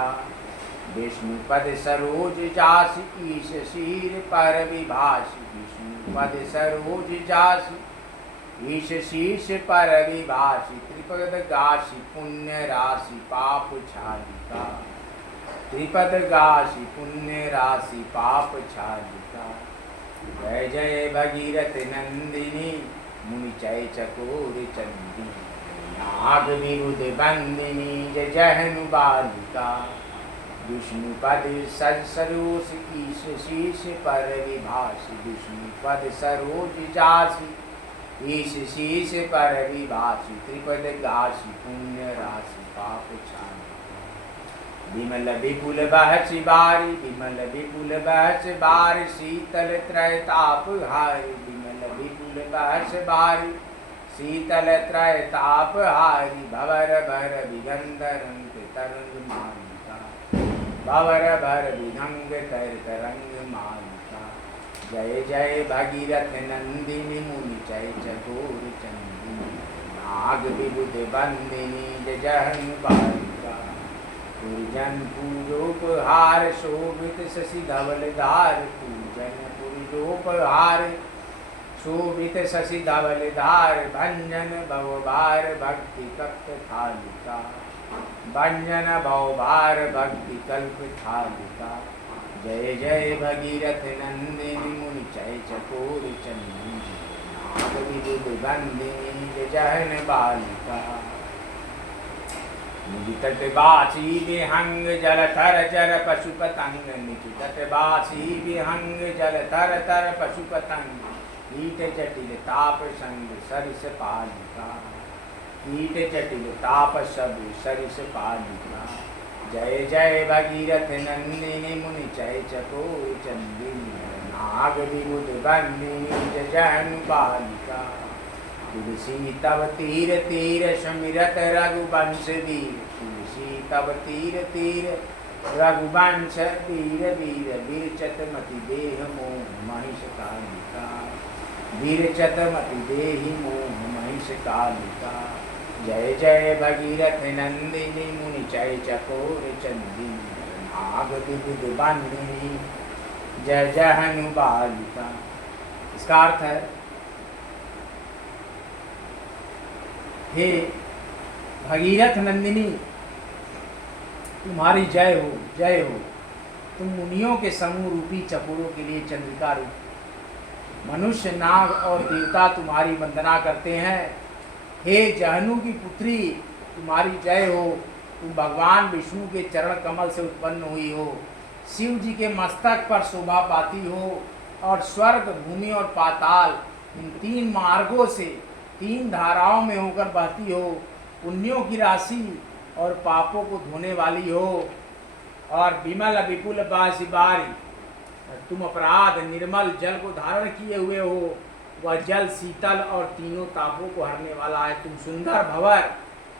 विष्णु पद सरोज जास ईश शीर पर विभास। विष्णु पद सरोज जास ईश शीश पर विभासी। त्रिपद गासी पुण्य राशि पाप छालिका। त्रिपद गासी पुण्य राशि पाप छालिका। जय जय भगीरथ नंदिनी मुनि चय चकोर चंदी नाग विरुद बंदिनी जहनु बालिका। विष्णु पद सरोज ईश शीश पर विभास। विष्णु पद सरोज जासी ईश शीश पर विभासी। त्रिपद गासी पुण्य राशि पाप छालिका। विमल विपुल बहस बारी विमल विपुल बहस बारी शीतल त्रैताप हारी। विमल विपुल बहस बारी शीतल त्रैताप हारी। भवर भर विगंध रंग तरंग मालिका। भवर भर विधंग तर तरंग मालिका। जय जय भगीरथ नंदिनी मुनि चय चकोर चंदिनी नाग विबुध बंदिनी जहनु बालिका। पूजन पूजोपहार शोभित शशि धवलधार। पूजन पूजोपहार शोभित शशि धवलधार। भंजन भवभार भक्ति कल्प थालिका। भंजन भवभार भक्ति कल्प थालिका। जय जय भगीरथ नंदिनी मुनि चय चकोर चंदिनी नाग विबुध बंदिनी जहन बालिका। निज तटवासी विहंग जल थर चर पशु पतंग। निज तटवासी विहंग जल थर तर पशु पतंग। कीट जटिल ताप संग सरिस पालिका। कीट जटिल ताप सब सरिस पालिका। जय जय भगीरथ नंदिनी मुनि चय चकोर चंदिनी नाग विबुध बंदिनी जहनु बालिका। तुलसी तब तीर तीर सुमिरत रघुवंश वीर। तुलसी तब तीर तीर रघुवंश वीर वीर। विरचत मति देह मोह महिष कालिका। विरचत मति देहि मोह महिष कालिका। जय जय भगीरथ नंदिनी मुनि चय चकोर चंदिनी नाग विबुध बंदिनी जहनु बालिका। इसका अर्थ है, हे भगीरथ नंदिनी तुम्हारी जय हो जय हो। तुम मुनियों के समूह रूपी चकोरों के लिए चंद्रिका रूप। मनुष्य नाग और देवता तुम्हारी वंदना करते हैं। हे जहनु की पुत्री तुम्हारी जय हो। तुम भगवान विष्णु के चरण कमल से उत्पन्न हुई हो। शिव जी के मस्तक पर शोभा पाती हो और स्वर्ग भूमि और पाताल इन तीन मार्गों से तीन धाराओं में होकर बहती हो। पुण्यों की राशि और पापों को धोने वाली हो। और विमल विपुल बासी बारी तुम अपराध निर्मल जल को धारण किए हुए हो, वह जल शीतल और तीनों तापों को हरने वाला है। तुम सुंदर भंवर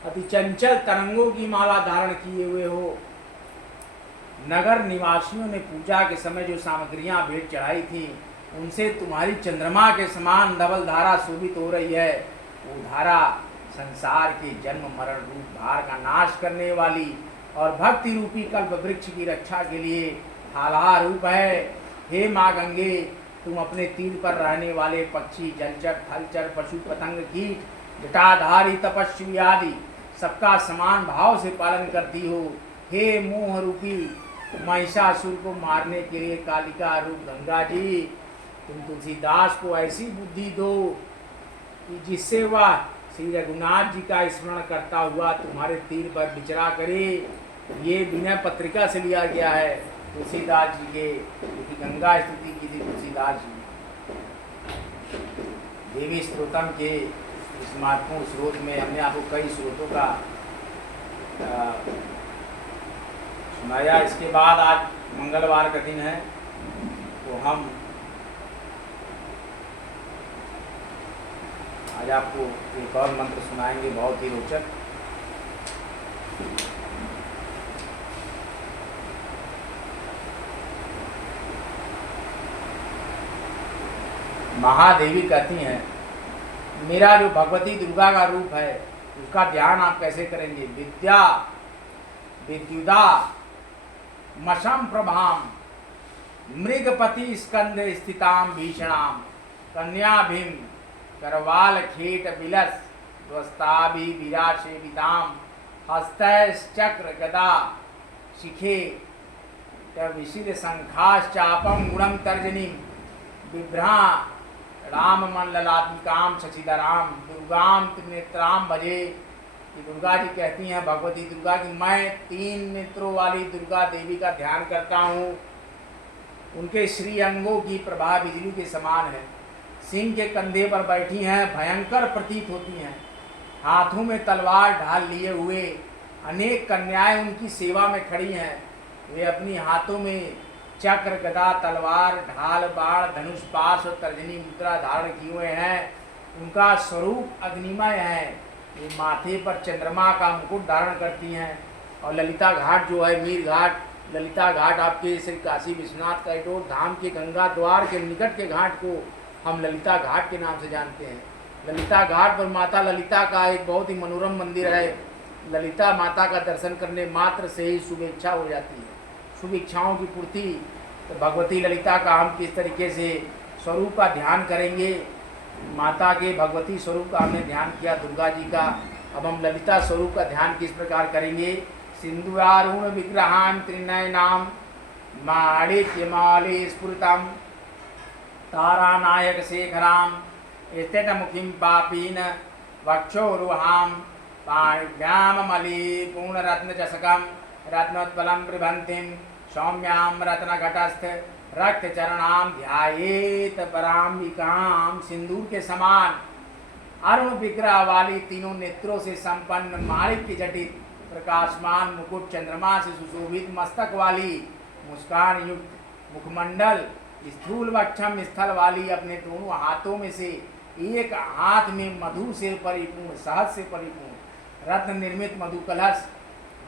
अति चंचल तरंगों की माला धारण किए हुए हो। नगर निवासियों ने पूजा के समय जो सामग्रियां भेंट चढ़ाई थी, उनसे तुम्हारी चंद्रमा के समान धवल धारा शोभित हो रही है। वो धारा संसार के जन्म मरण रूप भार का नाश करने वाली और भक्ति रूपी कल्प वृक्ष की रक्षा के लिए ढाला रूप है। हे माँ गंगे, तुम अपने तीर पर रहने वाले पक्षी, जलचर, थलचर, पशु, पतंग, कीट, जटाधारी, तपस्वी आदि सबका समान भाव से पालन करती हो। हे मोह रूपी महिषासुर को मारने के लिए कालिका रूप गंगा जी, तुम तुलसीदास को ऐसी बुद्धि दो कि जिससे वह श्री रघुनाथ जी का स्मरण करता हुआ तुम्हारे तीर पर विचरा करे। ये विनय पत्रिका से लिया गया है तुलसीदास जी के, क्योंकि गंगा स्तुति की थी तुलसीदास जी। देवी स्त्रोतम के इस महत्वपूर्ण स्रोत में हमने आपको कई स्रोतों का सुनाया। इसके बाद आज मंगलवार का दिन है, तो हम आज आपको एक और मंत्र सुनाएंगे, बहुत ही रोचक। महादेवी कहती हैं, मेरा जो भगवती दुर्गा का रूप है उसका ध्यान आप कैसे करेंगे। विद्या विद्युदा मशम प्रभाम मृगपति स्कंद स्थिताम भीषणाम कन्याभिम करवाल खेट बिलस ध्वस्ताभि विराशे विदाम हस्तैश्चक्र गदा शिखे विशिद शंखाश्चापम गुणम तर्जनी बिभ्रा राम मंडलात्मिकाम शशिधराम दुर्गाम त्रिनेत्राम भजे। दुर्गा जी कहती हैं, भगवती दुर्गा की, मैं 3 नेत्रों वाली दुर्गा देवी का ध्यान करता हूँ। उनके श्री अंगों की प्रभा बिजली के समान है। सिंह के कंधे पर बैठी हैं, भयंकर प्रतीत होती हैं। हाथों में तलवार ढाल लिए हुए अनेक कन्याएं उनकी सेवा में खड़ी हैं। वे अपनी हाथों में चक्र, गदा, तलवार, ढाल, बाण, धनुष, पाश और तर्जनी मुद्रा धारण किए हुए हैं। उनका स्वरूप अग्निमय है। ये माथे पर चंद्रमा का मुकुट धारण करती हैं। और ललिता घाट जो है, मीर घाट, ललिता घाट आपके श्री काशी विश्वनाथ कैटोर धाम के गंगा द्वार के निकट के घाट को हम ललिता घाट के नाम से जानते हैं। ललिता घाट पर माता ललिता का एक बहुत ही मनोरम मंदिर है। ललिता माता का दर्शन करने मात्र से ही शुभ इच्छा हो जाती है, शुभ इच्छाओं की पूर्ति। तो भगवती ललिता का हम किस तरीके से स्वरूप का ध्यान करेंगे। माता के भगवती स्वरूप का हमने ध्यान किया, दुर्गा जी का। अब हम ललिता स्वरूप का ध्यान किस प्रकार करेंगे। सिंधुआरूढ़ विग्रहान त्रिनयनाम माणिक्यमाले स्फुरितम तारानायक शेखराम स्थित मुखिम पापीन वक्षोरुहाम पाण्याम मली पूर्ण रत्न चषकम रत्नोत्पलम प्रभंतिम सौम्याम रत्न घटस्थ रक्त चरणाम ध्यायेत पराम्बिकाम। सिंदूर के समान अरुण विग्रह वाली, तीनों नेत्रों से संपन्न, माणिक्य जटित प्रकाशमान मुकुट, चंद्रमा से सुशोभित मस्तक वाली, मुस्कान युक्त मुखमंडल, स्थूल वक्षम स्थल वाली, अपने दोनों हाथों में से एक हाथ में मधु से परिपूर्ण, शहद से परिपूर्ण रत्न निर्मित मधु कलश,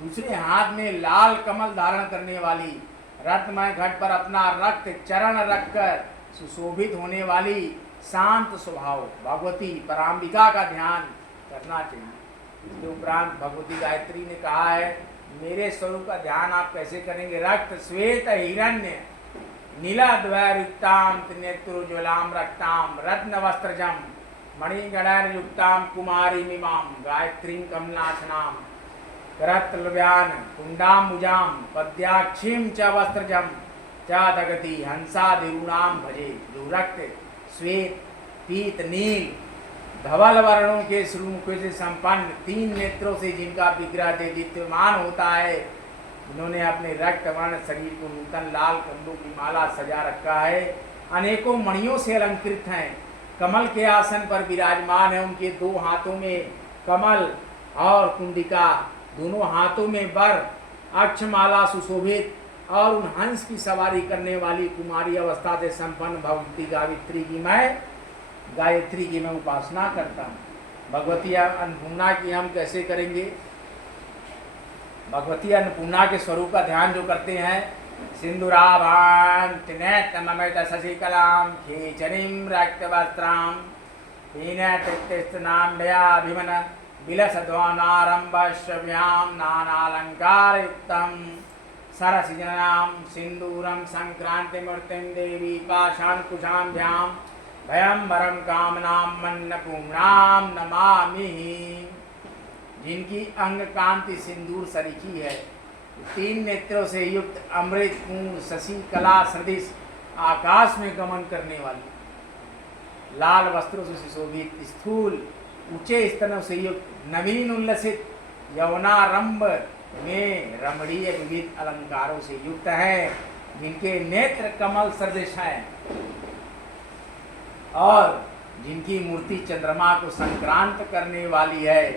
दूसरे हाथ में लाल कमल धारण करने वाली, रत्नमय घट पर अपना रक्त चरण रखकर सुशोभित होने वाली शांत स्वभाव भगवती पराम्बिका का ध्यान करना चाहिए। इसके उपरांत भगवती गायत्री ने कहा है, मेरे स्वरूप का ध्यान आप कैसे करेंगे। रक्त श्वेत हिरण्य नीलाद्वैरुक्ताम त्रिनेत्रोज्वलाम रक्ताम रत्न वस्त्रजम मणिगणयुक्ताम कुमारी मिमाम गायत्रीं कमलासनाम करतलव्यान कुंडाम्बुजाम पद्याक्षीं च वस्त्रजम च दगति हंसादिरूणाम भजे। जो रक्त श्वेत पीत नील धवल वर्णों के श्रीमुख से संपन्न, 3 नेत्रों से जिनका विग्रह दीप्यमान होता है, उन्होंने अपने रक्त वर्ण शरीर को नूतन लाल कंडों की माला सजा रखा है। अनेकों मणियों से अलंकृत हैं, कमल के आसन पर विराजमान है। उनके 2 हाथों में कमल और कुंडिका, दोनों हाथों में वर, अक्षमाला सुशोभित, और उन हंस की सवारी करने वाली कुमारी अवस्था से संपन्न भगवती गायत्री की मैं उपासना करता हूँ। भगवती अन्नपूर्णा की हम कैसे करेंगे? भगवती अन्नपूर्णा के स्वरूप का ध्यान जो करते हैं, सिंदूराभां त्रिनेत्रममित शशिकलां खेचरीं रक्तवस्त्रां हीनतृत्यस्तनाम्भयाभिमन विलसध्वनारम्भश्रव्यां नानालङ्कारयुक्तं सरसिजनां सिन्दूरं सङ्क्रान्तिमूर्तिं देवी पाशाङ्कुशाभ्यां भयंवरं कामनां अन्नपूर्णां नमामि। जिनकी अंग कांति सिंदूर सरीखी है, 3 नेत्रों से युक्त अमृत पूर्ण शशि कला सदृश आकाश में गमन करने वाली, लाल वस्त्रों से सुशोभित, स्थूल ऊंचे स्तनों से युक्त, नवीन उल्लसित यौनारंभ में रमणीय विविध अलंकारों से युक्त है, जिनके नेत्र कमल सदृश हैं और जिनकी मूर्ति चंद्रमा को संक्रांत करने वाली है,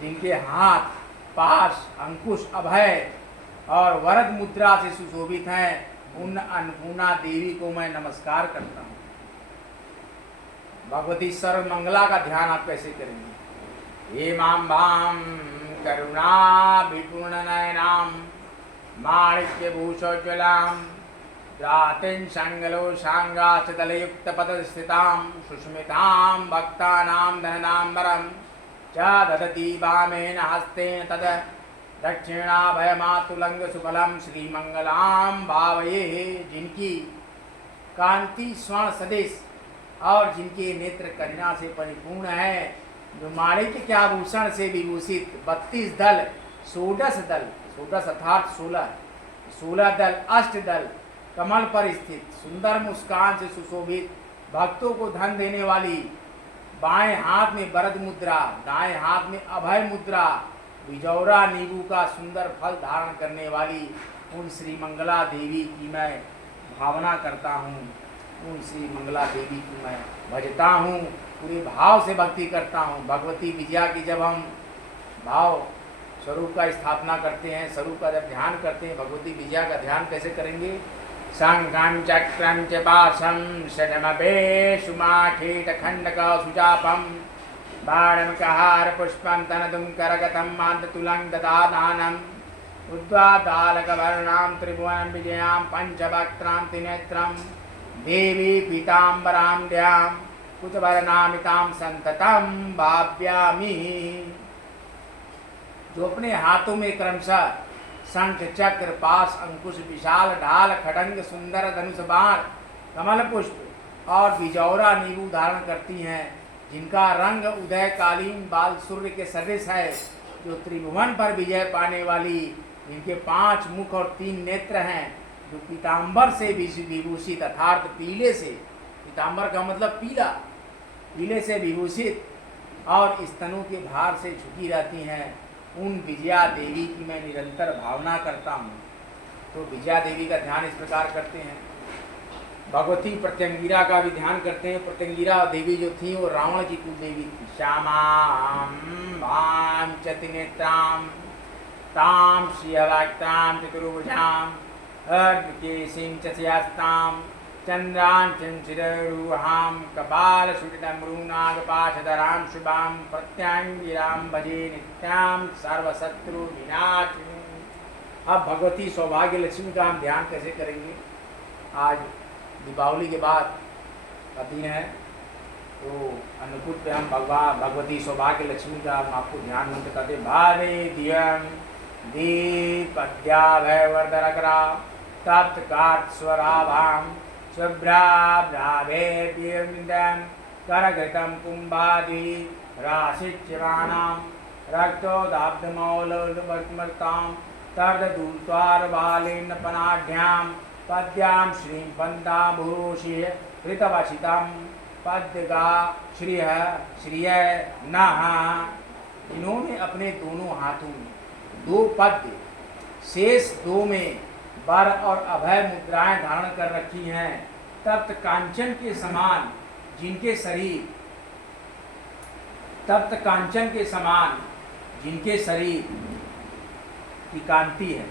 जिनके हाथ पाश अंकुश अभय और वरद मुद्रा से सुशोभित हैं, उन अन्नपूर्णा देवी को मैं नमस्कार करता हूँ। भगवती सर्वमंगला का ध्यान आप कैसे करेंगे? हेमाम्बां करुणा विपूर्ण नयनां माणिक्यभूषोज्ज्वलां रातिं संगलो शांगास्तलयुक्त पदस्थितां सुष्मितां भक्तानां धनदाम्बरं च ददति वामेन हस्तेन तद दक्षिणाभयमातुलंग सुफलम श्रीमंगलां भावये। जिनकी कांति स्वर्ण सदृश और जिनके नेत्र करुणा से परिपूर्ण है, जो माणिक्य के आभूषण से विभूषित 32 दल, 16 दल, 16 अर्थात 16 दल, 8 दल कमल पर स्थित, सुंदर मुस्कान से सुशोभित, भक्तों को धन देने वाली, बाएं हाथ में वरद मुद्रा, दाएं हाथ में अभय मुद्रा, बिजौरा नींबू का सुंदर फल धारण करने वाली उन श्री मंगला देवी की मैं भावना करता हूँ, उन श्री मंगला देवी की मैं भजता हूँ, पूरे भाव से भक्ति करता हूँ। भगवती विजया की जब हम भाव स्वरूप का स्थापना करते हैं, स्वरूप का जब ध्यान करते हैं, भगवती विजया का ध्यान कैसे करेंगे? शंखं चक्रं च पाशं षडमभेषुमाठीटखण्डकसुचापं बाणमकहार पुष्पं तनदुं करगतं मान्ततुलं ददानानम् उद्वादालकवर्णां त्रिभुवनं विजयां पंचवक्त्रां त्रिनेत्रं देवी पीताम्बरां द्यां कुचवर्णामितां संततं भाव्यामि। जो अपने हाथों में क्रमशः शंख चक्र पाश अंकुश विशाल ढाल खड़ंग सुंदर धनुष बाण कमल पुष्प और बिजौरा नींबू धारण करती हैं, जिनका रंग उदय कालीन बाल सूर्य के सदृश है, जो त्रिभुवन पर विजय पाने वाली, जिनके 5 मुख और 3 नेत्र हैं, जो पीताम्बर से विभूषित अर्थात पीले से, पीताम्बर का मतलब पीला, पीले से विभूषित और स्तनों के भार से झुकी रहती हैं, उन विजया देवी की मैं निरंतर भावना करता हूँ। तो विजया देवी का ध्यान इस प्रकार करते हैं। भगवती प्रत्यंगिरा का भी ध्यान करते हैं। प्रत्यंगिरा देवी जो थी वो रावण की कुल देवी थी। श्यामां भां चतिनेत्रां तां श्रियवाक्तां चतुर्भुजां अर्धकेशीं च स्यास्तां चन्द्रां चिंचिरूहां कपालशूटितमृनागपाशधरां शुभां प्रत्यांगिरां भजे नित्यां सर्वशत्रुविनाशिनीं। अब भगवती सौभाग्य लक्ष्मी का हम ध्यान कैसे करेंगे? आज दीपावली के बाद का दिन है, तो अन्नकूट पे हम भगवती सौभाग्य लक्ष्मी का हम आपको ध्यान मंत्र करते। भारे धियं दीपद्याभय वर्धनकरा तप्तकार्त्स्वराभां शुभ्राभ्राभेर्दियं करघृतं कुम्भादि राशिच्यमानां रक्तोदाब्धमौलवर्तमर्तां तर्दूत्वारबालेन पनाढ्यां पद्यां श्रीं पन्दाभूषिः ऋतवसितं पद्यगा श्रिय श्रिय नः। इन्होंने अपने दोनों हाथों में 2 पद्य, शेष 2 में वर और अभय मुद्राएं धारण कर रखी हैं। तप्त कांचन के समान जिनके शरीर, तप्त कांचन के समान जिनके शरीर की कांति है,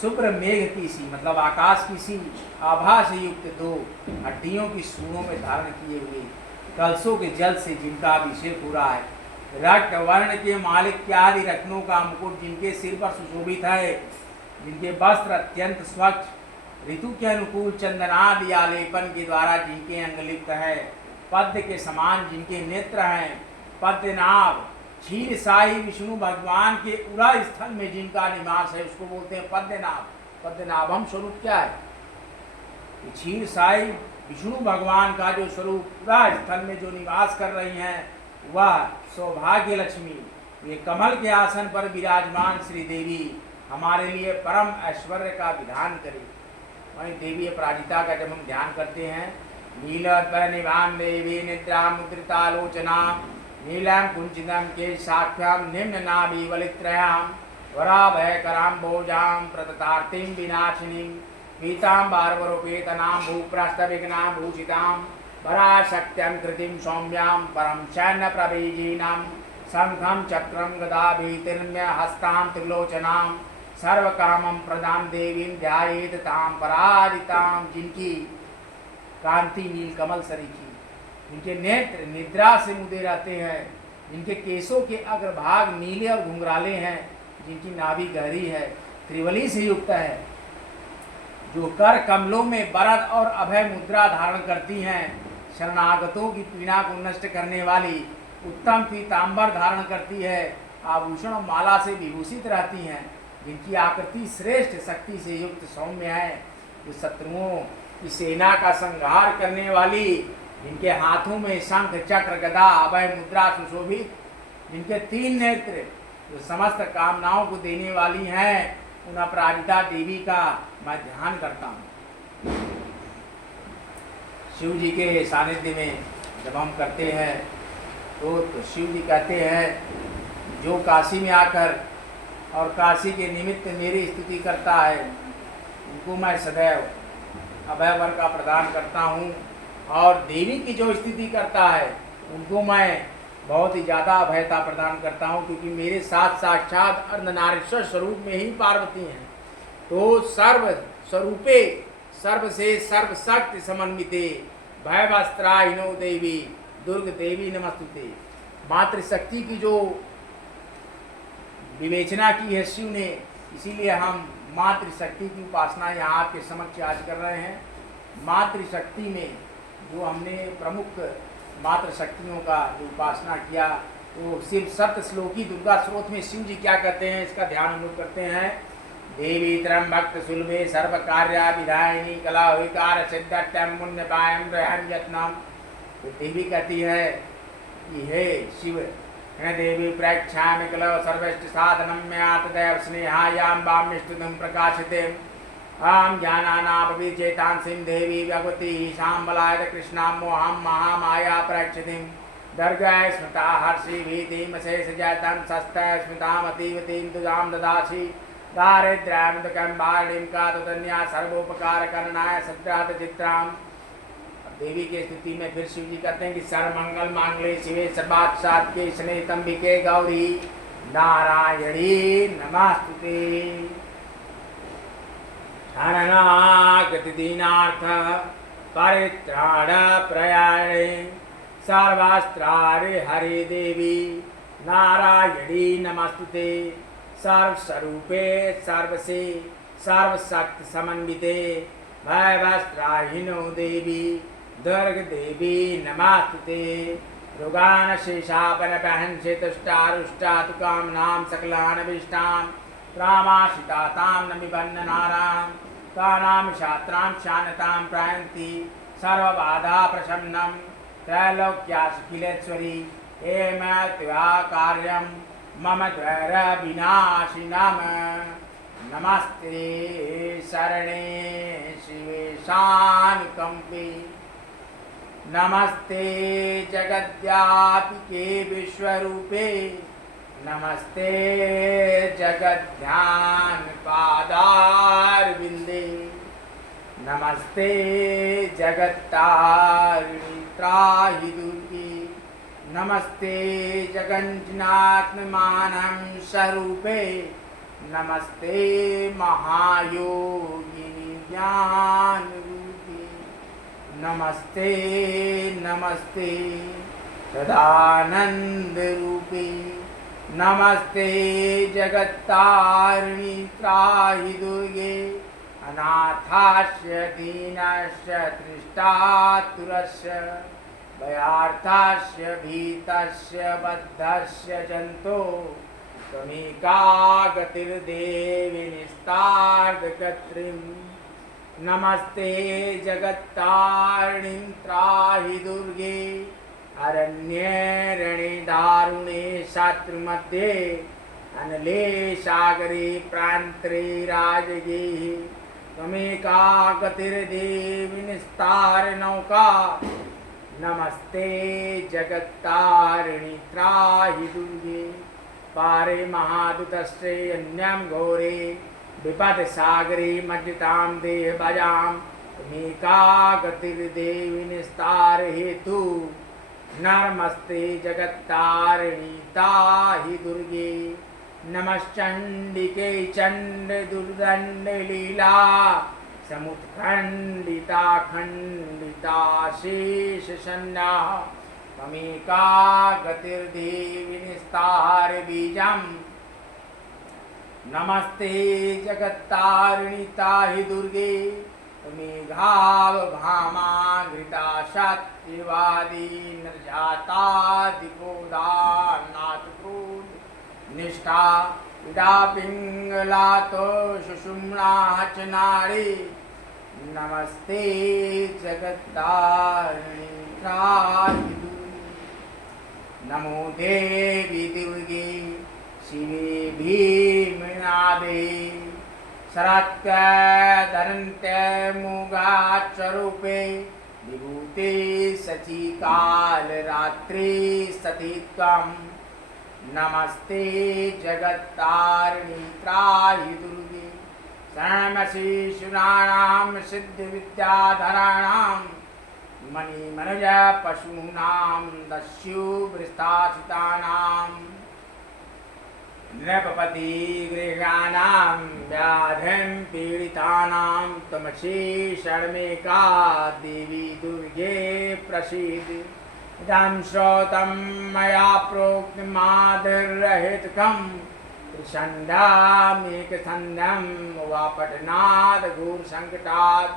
शुभ्र मेघ की सी मतलब आकाश की सी आभा से युक्त 2 हड्डियों की सूढ़ों में धारण किए हुए कलशों के जल से जिनका अभिषेक हो रहा है, रक्त वर्ण के मालिक इत्यादि रत्नों का मुकुट जिनके सिर पर सुशोभित है, जिनके वस्त्र अत्यंत स्वच्छ, ऋतु के अनुकूल चंदनादि आलेपन के द्वारा जिनके अंग लिप्त है, पद्म के समान जिनके नेत्र हैं, पद्मनाभ क्षीर साई विष्णु भगवान के उरा स्थल में जिनका निवास है उसको बोलते हैं पद्मनाभ। पद्मनाभम स्वरूप क्या है? क्षीर साई विष्णु भगवान का जो स्वरूप उरा स्थल में जो निवास कर रही हैं वह सौभाग्य लक्ष्मी, ये कमल के आसन पर विराजमान श्री देवी हमारे लिए परम ऐश्वर्य का विधान करे। वहीं देवी अपराजिता का जब हम ध्यान करते हैं, नीलोत्पर निभाम देवी निद्रा मुद्रितालोचना नीलम कुंचितम के साख्याम निम्न नाभि वलित्रयाम वराभयकराम भोजाम प्रततार्तिम विनाशिनीम पीताम बारवरोपेतनाम भूप्रस्थविघ्नाम भूषिताम पराशक्त्यं कृतिम सौम्याम परम शैन्य प्रभीजीनाम शंखम चक्रम गदाभीतिर्म्य हस्तां त्रिलोचनाम सर्वकामं प्रदाम देवीं ध्यायेत ताम पराजिताम, जिनकी कांति नीलकमल सरीखी, जिनके नेत्र निद्रा से मुदे रहते हैं, जिनके केशों के अग्रभाग नीले और घुंघराले हैं, जिनकी नाभि गहरी है, त्रिवली से युक्त है, जो कर कमलों में वरद और अभय मुद्रा धारण करती हैं, शरणागतों की पीड़ा को नष्ट करने वाली उत्तम पीताम्बर धारण करती है, आभूषण और माला से विभूषित रहती हैं, जिनकी आकृति श्रेष्ठ शक्ति से युक्त सौम्य है, जो शत्रुओं की सेना का संहार करने वाली, जिनके हाथों में शंख चक्र गदा अभय मुद्रा सुशोभित, जिनके 3 नेत्र जो समस्त कामनाओं को देने वाली हैं, उन अपराजिता देवी का मैं ध्यान करता हूँ। शिव जी के सानिध्य में जब हम करते हैं तो शिव जी कहते हैं, जो काशी में आकर और काशी के निमित्त मेरी स्तुति करता है उनको मैं सदैव अभय वर का प्रदान करता हूँ, और देवी की जो स्तुति करता है उनको मैं बहुत ही ज़्यादा अभयता प्रदान करता हूँ, क्योंकि मेरे साथ साक्षात अर्धनारीश्वर स्वरूप में ही पार्वती हैं। तो सर्व स्वरूपे सर्व से सर्वशक्ति समन्विते भय वस्त्राहिनो देवी दुर्ग देवी नमस्तुते। मातृशक्ति की जो विवेचना की है शिव ने, इसीलिए हम मातृशक्ति की उपासना यहाँ आपके समक्ष आज कर रहे हैं। मातृशक्ति में जो हमने प्रमुख मातृशक्तियों का जो उपासना किया, तो शिव सप्त श्लोकी दुर्गा स्रोत में शिव जी क्या कहते हैं इसका ध्यान हम लोग करते हैं। देवी त्रम भक्त सुलभे सर्व कार्या विधायिनी कला विकार सिद्धम पुण्य पायम रहम यत्नम। तो देवी कहती है कि हे शिव, है देवी प्रेक्षामि कलो सर्वश्च साधनम में आतदैव स्नेहायाम वामिष्टुदं प्रकाशिते आम ज्ञानानापविचेतांसिं देवी भगवती शाम्बलाय कृष्णां मोहं महामाया प्रक्षितिं दर्गय स्मृता हर्षि भीतिमशेषजातं सस्तय स्मृतामतीवतीं तुजां ददासि दारिद्र्यां वारणीं कातुतन्या सर्वोपकारकरणाय सद्रात चित्रां। देवी के स्तुति में फिर शिव जी कहते हैं कि सर्वमंगल मांगले शिवे सर्वार्थ साधके शनेतंबिके गौरी नारायणी नमस्तुते। शरणागत दीनार्थ परित्राण प्रयाणे सर्वस्त्रारे हरे देवी नारायणी नमस्तुते। सर्वस्वरूपे सर्वसे सर्वशक्ति समन्विते भयवस्त्राहिनो देवी दुर्ग देवी नमस्तुते। रोगान शेषापन पहन से तुष्टारुष्टा तु कामनां सकलानभीष्टां रामाशितातां न निबन्धनारां तानां शास्त्रां शानतां प्रयन्ति सर्वबाधा प्रशमनं त्रैलोक्याखिलेश्वरी हेम त्वया कार्यं मम द्वैर विनाशिनम्। नमस्ते शरणे शिवे शानुकंपे नमस्ते जगद्व्यापिके विश्वरूपे नमस्ते जगद्ध्यान पादारविंदे नमस्ते जगत्तारिणी त्राहि दुर्गे नमस्ते जगन्नात्ममानं स्वरूपे नमस्ते महायोगिनी ज्ञान रूपी नमस्ते नमस्ते सदानंद रूपी नमस्ते जगत्तारिणी त्राहि दुर्गे अनाथास्य दीनस्य तृष्टातुरस्य भयार्थस्य भीतस्य बद्धस्य जंतो त्वमेका गतिर्देवी निस्तार्धकर्त्रीं नमस्ते जगत्तारिणीं त्राहि दुर्गे अरण्ये रणे दारुणे शत्रुमध्ये अनले सागरे प्रान्तरे राजगेहि त्वमेका गतिर्देवी निस्तारनौका नमस्ते जगत्तारिणी त्राहि दुर्गे पारे महादूतस्ते अन्यं घोरे विपदसागरे मज्जितां देहभजां त्वमेका गतिर्देवी निस्तार हेतु नमस्ते जगत्तारिणी ताहि दुर्गे नमश्चंडिके चंड दुर्दंड लीला समुत्खंडिता खंडिता शेष सन्ना त्वमेका गतिर्देवी निस्तार बीजम् नमस्ते जगत्तारिणी ताहि दुर्गे त्वमेघाव भामाघृता सत्यवादी निर्जातादिकोदानाथक्रोध निष्ठा इडा पिंगलातो सुषुम्ना च नारी नमस्ते जगत्तारिणी त्राहि दुर्गे नमो देवी दुर्गे शिवे भीमनादे शरत्कधरन्ते मुगाचरूपे विभूते सचिकालरात्रि सती त्वं नमस्ते जगत्तारिणी त्राहि दुर्गे शरणमसि सुराणां सिद्धिविद्याधराणां मणिमनुज पशूनां दस्युभृतासितानां नृपपति गृहाणां व्याधिं पीडितानां त्वमसि शर्मेका देवी दुर्गे प्रसीद इदं श्रोतं मया प्रोक्तमादिर्रहितकं त्रिषण्डामेकछन्दं वा पठनात् घोरसङ्कटात्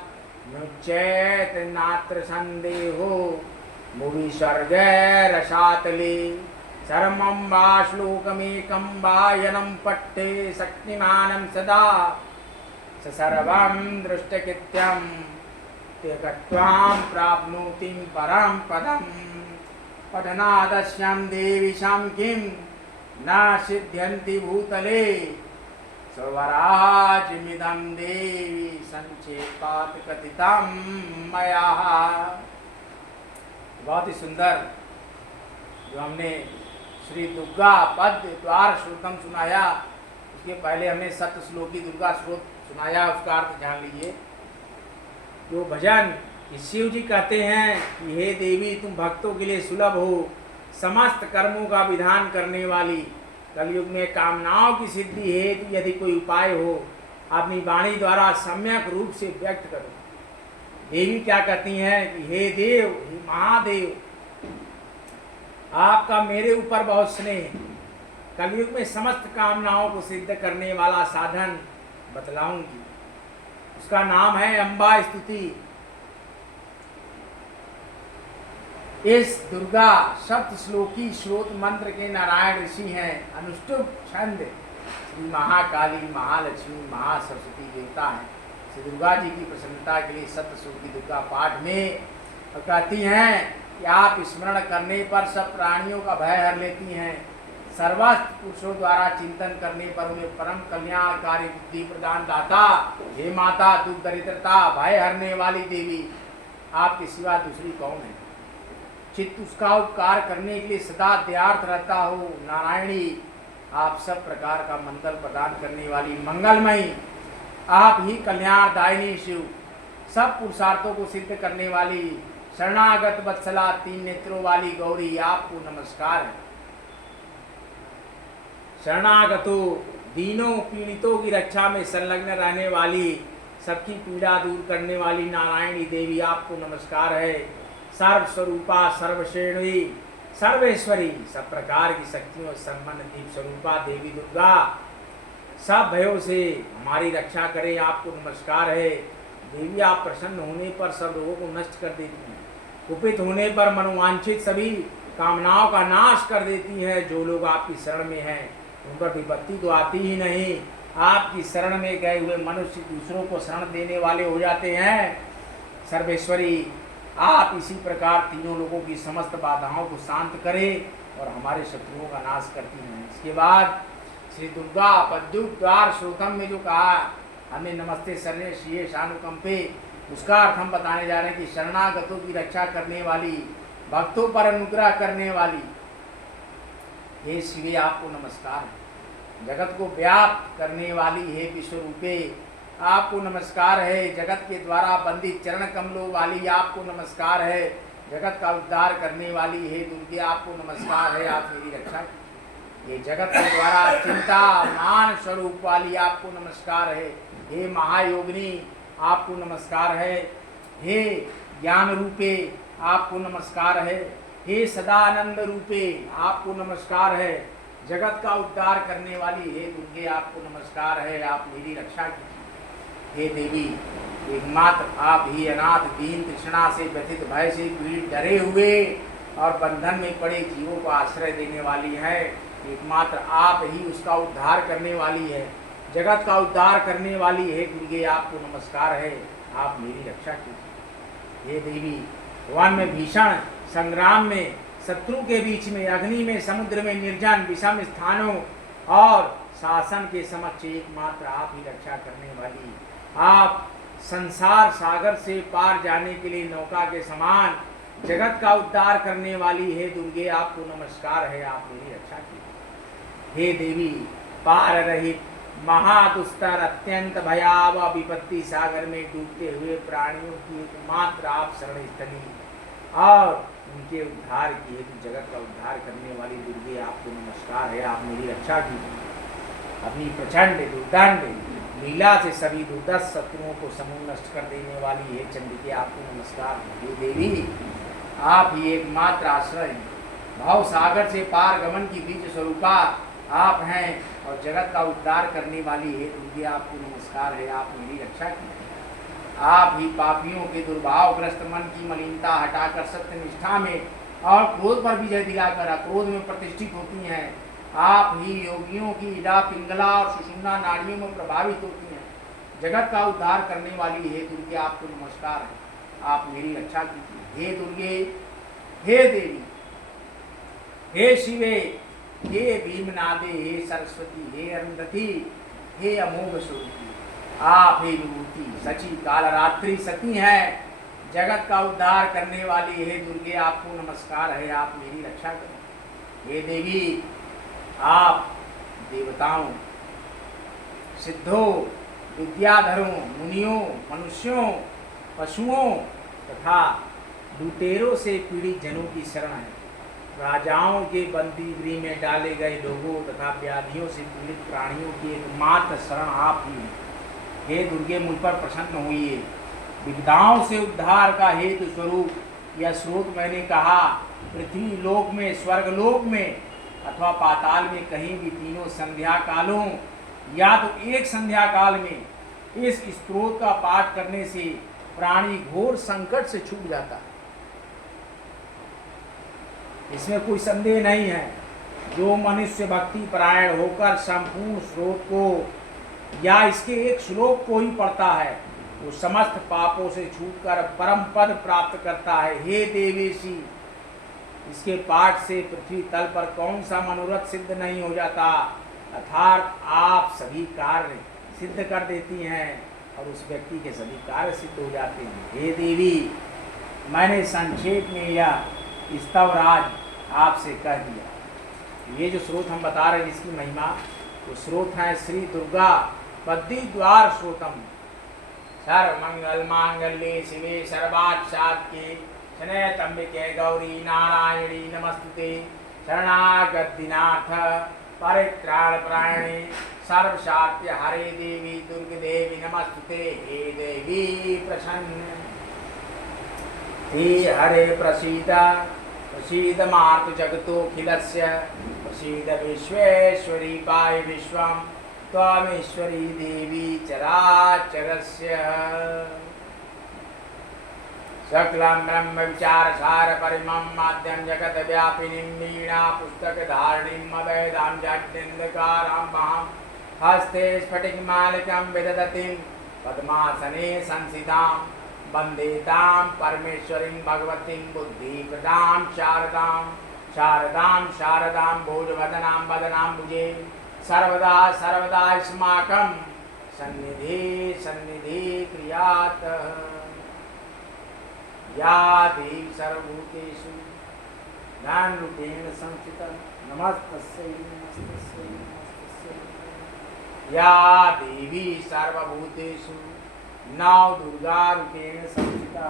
मुच्येत नात्र सन्देहो भुवि स्वर्गे रसातले सर्वं वा श्लोकमेकं वा यनं पठ्ये शक्तिमानं सदा स सर्वं दृष्टकृत्यं त्यक्त्वां प्राप्नोति परं पदं पठनादस्यां देवीशां किं न सिद्ध्यन्ति भूतले स्वराजमिदं देवी संक्षेपात् कथितं मया। बहुत ही सुंदर जो हमने श्री दुर्गा पद द्वार श्लोकम सुनाया, उसके पहले हमने सप्त श्लोकी दुर्गा श्लोक सुनाया, उसका अर्थ जान लीजिए। जो भजन शिव जी कहते हैं कि हे देवी तुम भक्तों के लिए सुलभ हो, समस्त कर्मों का विधान करने वाली, कलयुग में कामनाओं की सिद्धि हेतु यदि कोई उपाय हो अपनी वाणी द्वारा सम्यक रूप से व्यक्त करो। देवी क्या कहती हैं कि हे देव, हे महादेव, आपका मेरे ऊपर बहुत स्नेह है, कलयुग में समस्त कामनाओं को सिद्ध करने वाला साधन बतलाऊंगी, उसका नाम है अम्बा स्तुति। इस दुर्गा सप्त श्लोकी श्रोत मंत्र के नारायण ऋषि हैं, अनुष्टुप छंद श्री महाकाली, महालक्ष्मी, महासरस्वती देवता हैं। श्री दुर्गा जी की प्रसन्नता के लिए सप्त श्लोकी दुर्गा पाठ में कहती हैं कि आप स्मरण करने पर सब प्राणियों का भय हर लेती हैं, सर्वस्त्र पुरुषों द्वारा चिंतन करने पर उन्हें परम कल्याणकारी बुद्धि प्रदान दाता, हे माता दुख दरिद्रता भय हरने वाली देवी, आपके सिवा दूसरी कौन है। चित्त उसका उपकार करने के लिए सदा दयार्थ रहता हो, नारायणी आप सब प्रकार का मंगल प्रदान करने वाली मंगलमयी, आप ही कल्याणदायिनी शिव, सब पुरुषार्थों को सिद्ध करने वाली शरणागत वत्सला तीन नेत्रों वाली गौरी, आपको नमस्कार है। शरणागतो दीनों पीड़ितों की रक्षा में संलग्न रहने वाली, सबकी पीड़ा दूर करने वाली नारायणी देवी आपको नमस्कार है। सर्वस्वरूपा सर्वश्रेणी सर्वेश्वरी, सब प्रकार की शक्तियों संपन्न दीप स्वरूपा देवी दुर्गा, सब भयों से हमारी रक्षा करें, आपको नमस्कार है। देवी आप प्रसन्न होने पर सब रोगों को नष्ट कर देती हैं, कुपित होने पर मनोवांछित सभी कामनाओं का नाश कर देती हैं। जो लोग आपकी शरण में हैं उन पर विपत्ति तो आती ही नहीं। आपकी शरण में गए हुए मनुष्य दूसरों को शरण देने वाले हो जाते हैं। सर्वेश्वरी आप इसी प्रकार तीनों लोगों की समस्त बाधाओं को शांत करें और हमारे शत्रुओं का नाश करती हैं। इसके बाद श्री दुर्गा पद्युद्वार श्रोतम में जो कहा हमें नमस्ते शरण्य श्रिये शानुकंपे, उसका अर्थ हम बताने जा रहे हैं कि शरणागतों की रक्षा करने वाली, भक्तों पर अनुग्रह करने वाली हे शिवे आपको नमस्कार है। जगत को व्याप्त करने वाली हे विश्वरूपे आपको नमस्कार है। जगत के द्वारा बंदित चरण कमलों वाली आपको नमस्कार है। जगत का उद्धार करने वाली हे दुर्गे आपको नमस्कार है, आप मेरी रक्षा। ये जगत के द्वारा चिंता मान स्वरूप वाली आपको नमस्कार है। हे महायोगिनी आपको नमस्कार है। हे ज्ञान रूपे आपको नमस्कार है। हे सदानंद रूपे आपको नमस्कार है। जगत का उद्धार करने वाली हे दुर्गे आपको नमस्कार है, आप मेरी रक्षा कीजिए। हे देवी एकमात्र आप ही अनाथ दीन तृष्णा से व्यथित भय से पीड़ित डरे हुए और बंधन में पड़े जीवों को आश्रय देने वाली है। एकमात्र आप ही उसका उद्धार करने वाली है, जगत का उद्धार करने वाली है दुर्गे आपको नमस्कार है, आप मेरी रक्षा कीजिए। हे देवी वन में भीषण संग्राम में, शत्रु के बीच में, अग्नि में, समुद्र में, निर्जन विषम स्थानों और शासन के समक्ष एकमात्र आप ही रक्षा करने वाली, आप संसार सागर से पार जाने के लिए नौका के समान जगत का उद्धार करने वाली हे दुर्गे आपको नमस्कार है, आप मेरी रक्षा कीजिए। हे देवी पार रहित महादुस्तर अत्यंत भयावह विपत्ति सागर में डूबते हुए प्राणियों की एकमात्र आप शरण स्थली और उनके उद्धार की हेतु जगत का उद्धार करने वाली दुर्गे आपको नमस्कार है, आप मेरी रक्षा कीजिए। अपनी प्रचंड दुर्दंड लीला से सभी दुर्दश शत्रुओं को समूह नष्ट कर देने वाली हे चंडिके आपको नमस्कार। हे देवी आप ही एकमात्र आश्रय, भाव सागर से पार गमन की बीज स्वरूपा आप हैं और जगत का उद्धार करने वाली हे दुर्गे आपको नमस्कार है, आप मेरी रक्षा कीजिए। आप ही पापियों के दुर्भावग्रस्त मन की मलिनता हटाकर सत्य निष्ठा में और क्रोध पर विजय दिलाकर अक्रोध में प्रतिष्ठित होती हैं। आप ही योगियों की इडा पिंगला और सुषुम्ना नाड़ियों में प्रभावित होती हैं। जगत का उद्धार करने वाली हे दुर्गे आपको नमस्कार है, आप मेरी रक्षा कीजिए। हे दुर्गे, हे देवी, हे शिवे, हे भीमनादे, हे सरस्वती, हे अरुंधति, हे अमोघ स्वरूपी, आप हे विभूति सची कालरात्रि सती हैं। जगत का उद्धार करने वाली हे दुर्गे आपको नमस्कार है, आप मेरी रक्षा करें। हे देवी आप देवताओं, सिद्धों, विद्याधरों, मुनियों, मनुष्यों, पशुओं तथा लुटेरों से पीड़ित जनों की शरण है। राजाओं के बंदी गृह में डाले गए लोगों तथा व्याधियों से पीड़ित प्राणियों की एकमात्र शरण आप ही हैं। हे दुर्गे मुझ पर प्रसन्न हुई, विपदाओं से उद्धार का हेतु स्वरूप यह स्रोत मैंने कहा। पृथ्वी लोक में, स्वर्गलोक में अथवा पाताल में कहीं भी तीनों संध्या कालों या तो एक संध्या काल में इस स्त्रोत का पाठ करने से प्राणी घोर संकट से छूट जाता है, इसमें कोई संदेह नहीं है। जो मनुष्य भक्ति परायण होकर संपूर्ण स्रोत को या इसके एक श्लोक को ही पढ़ता है वो समस्त पापों से छूटकर परम पद प्राप्त करता है। हे देवेशी, इसके पाठ से पृथ्वी तल पर कौन सा मनोरथ सिद्ध नहीं हो जाता, अर्थात आप सभी कार्य सिद्ध कर देती हैं और उस व्यक्ति के सभी कार्य सिद्ध हो जाते हैं। हे देवी, मैंने संक्षेप में यह स्तवराज आपसे कह दिया। ये जो स्रोत हम बता रहे हैं इसकी महिमा, वो स्रोत है श्री दुर्गा पद्युद्वार श्रोतम। सर्वमंगल मांगल्ये शिवे सर्वार्थ साधिके शरण्ये त्र्यंबके गौरी नारायणी नमस्तुते। शरणागत दीनाथ परित्राणपरायणे सर्वशाक्य हरे देवी दुर्गे देवी नमस्तुते हे देवी प्रसन्न हे हरे प्रसीद प्रसीद मातु जगतोऽखिलस्य प्रसीद विश्वेश्वरी पाहि विश्वं त्वमेश्वरी देवी चराचरस्य सकलं ब्रह्म विचारसार परिमं माध्यं जगत व्यापिनीं वीणा पुस्तकधारिणीं अवैधां जटिन्दकारां महां हस्ते स्फटिकमालिकां विदधतीं पद्मासने संसितां वन्दे तां परमेश्वरीं भगवतीं बुद्धिप्रदां शारदां शारदां शारदां भोजवदनां वदनाम्बुजे सर्वदा सर्वदा अस्माकं सन्निधि सन्निधि क्रियात् या देवी सर्वभूतेषु ज्ञानरूपेण संस्थिता नमस्तस्यै नमस्तस्यै नमस्तस्यै या देवी सर्वभूतेषु नवदुर्गारूपेण संस्थिता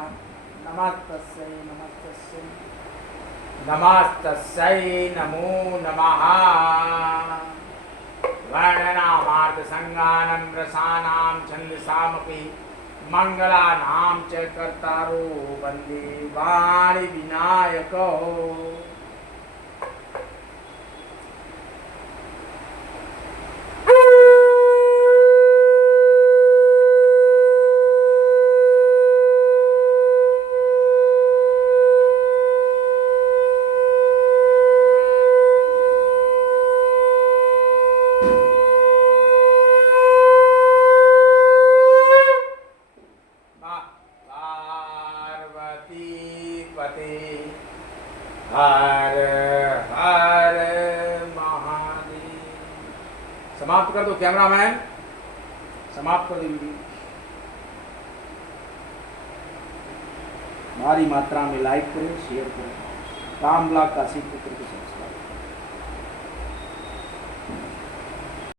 नमस्तस्यै नमस्तस्यै नमस्तस्यै नमो नमः वर्णनामार्थसंज्ञानं रसानां छन्दसामपि मंगलानां च कर्तारो वन्दे वाणि विनायको हर हर महादेव। समाप्त कर दो कैमरामैन, समाप्त कर दो वीडियो। भारी मात्रा में लाइक करें, शेयर करें। राम ब्लॉग काशी पुत्र के साथ।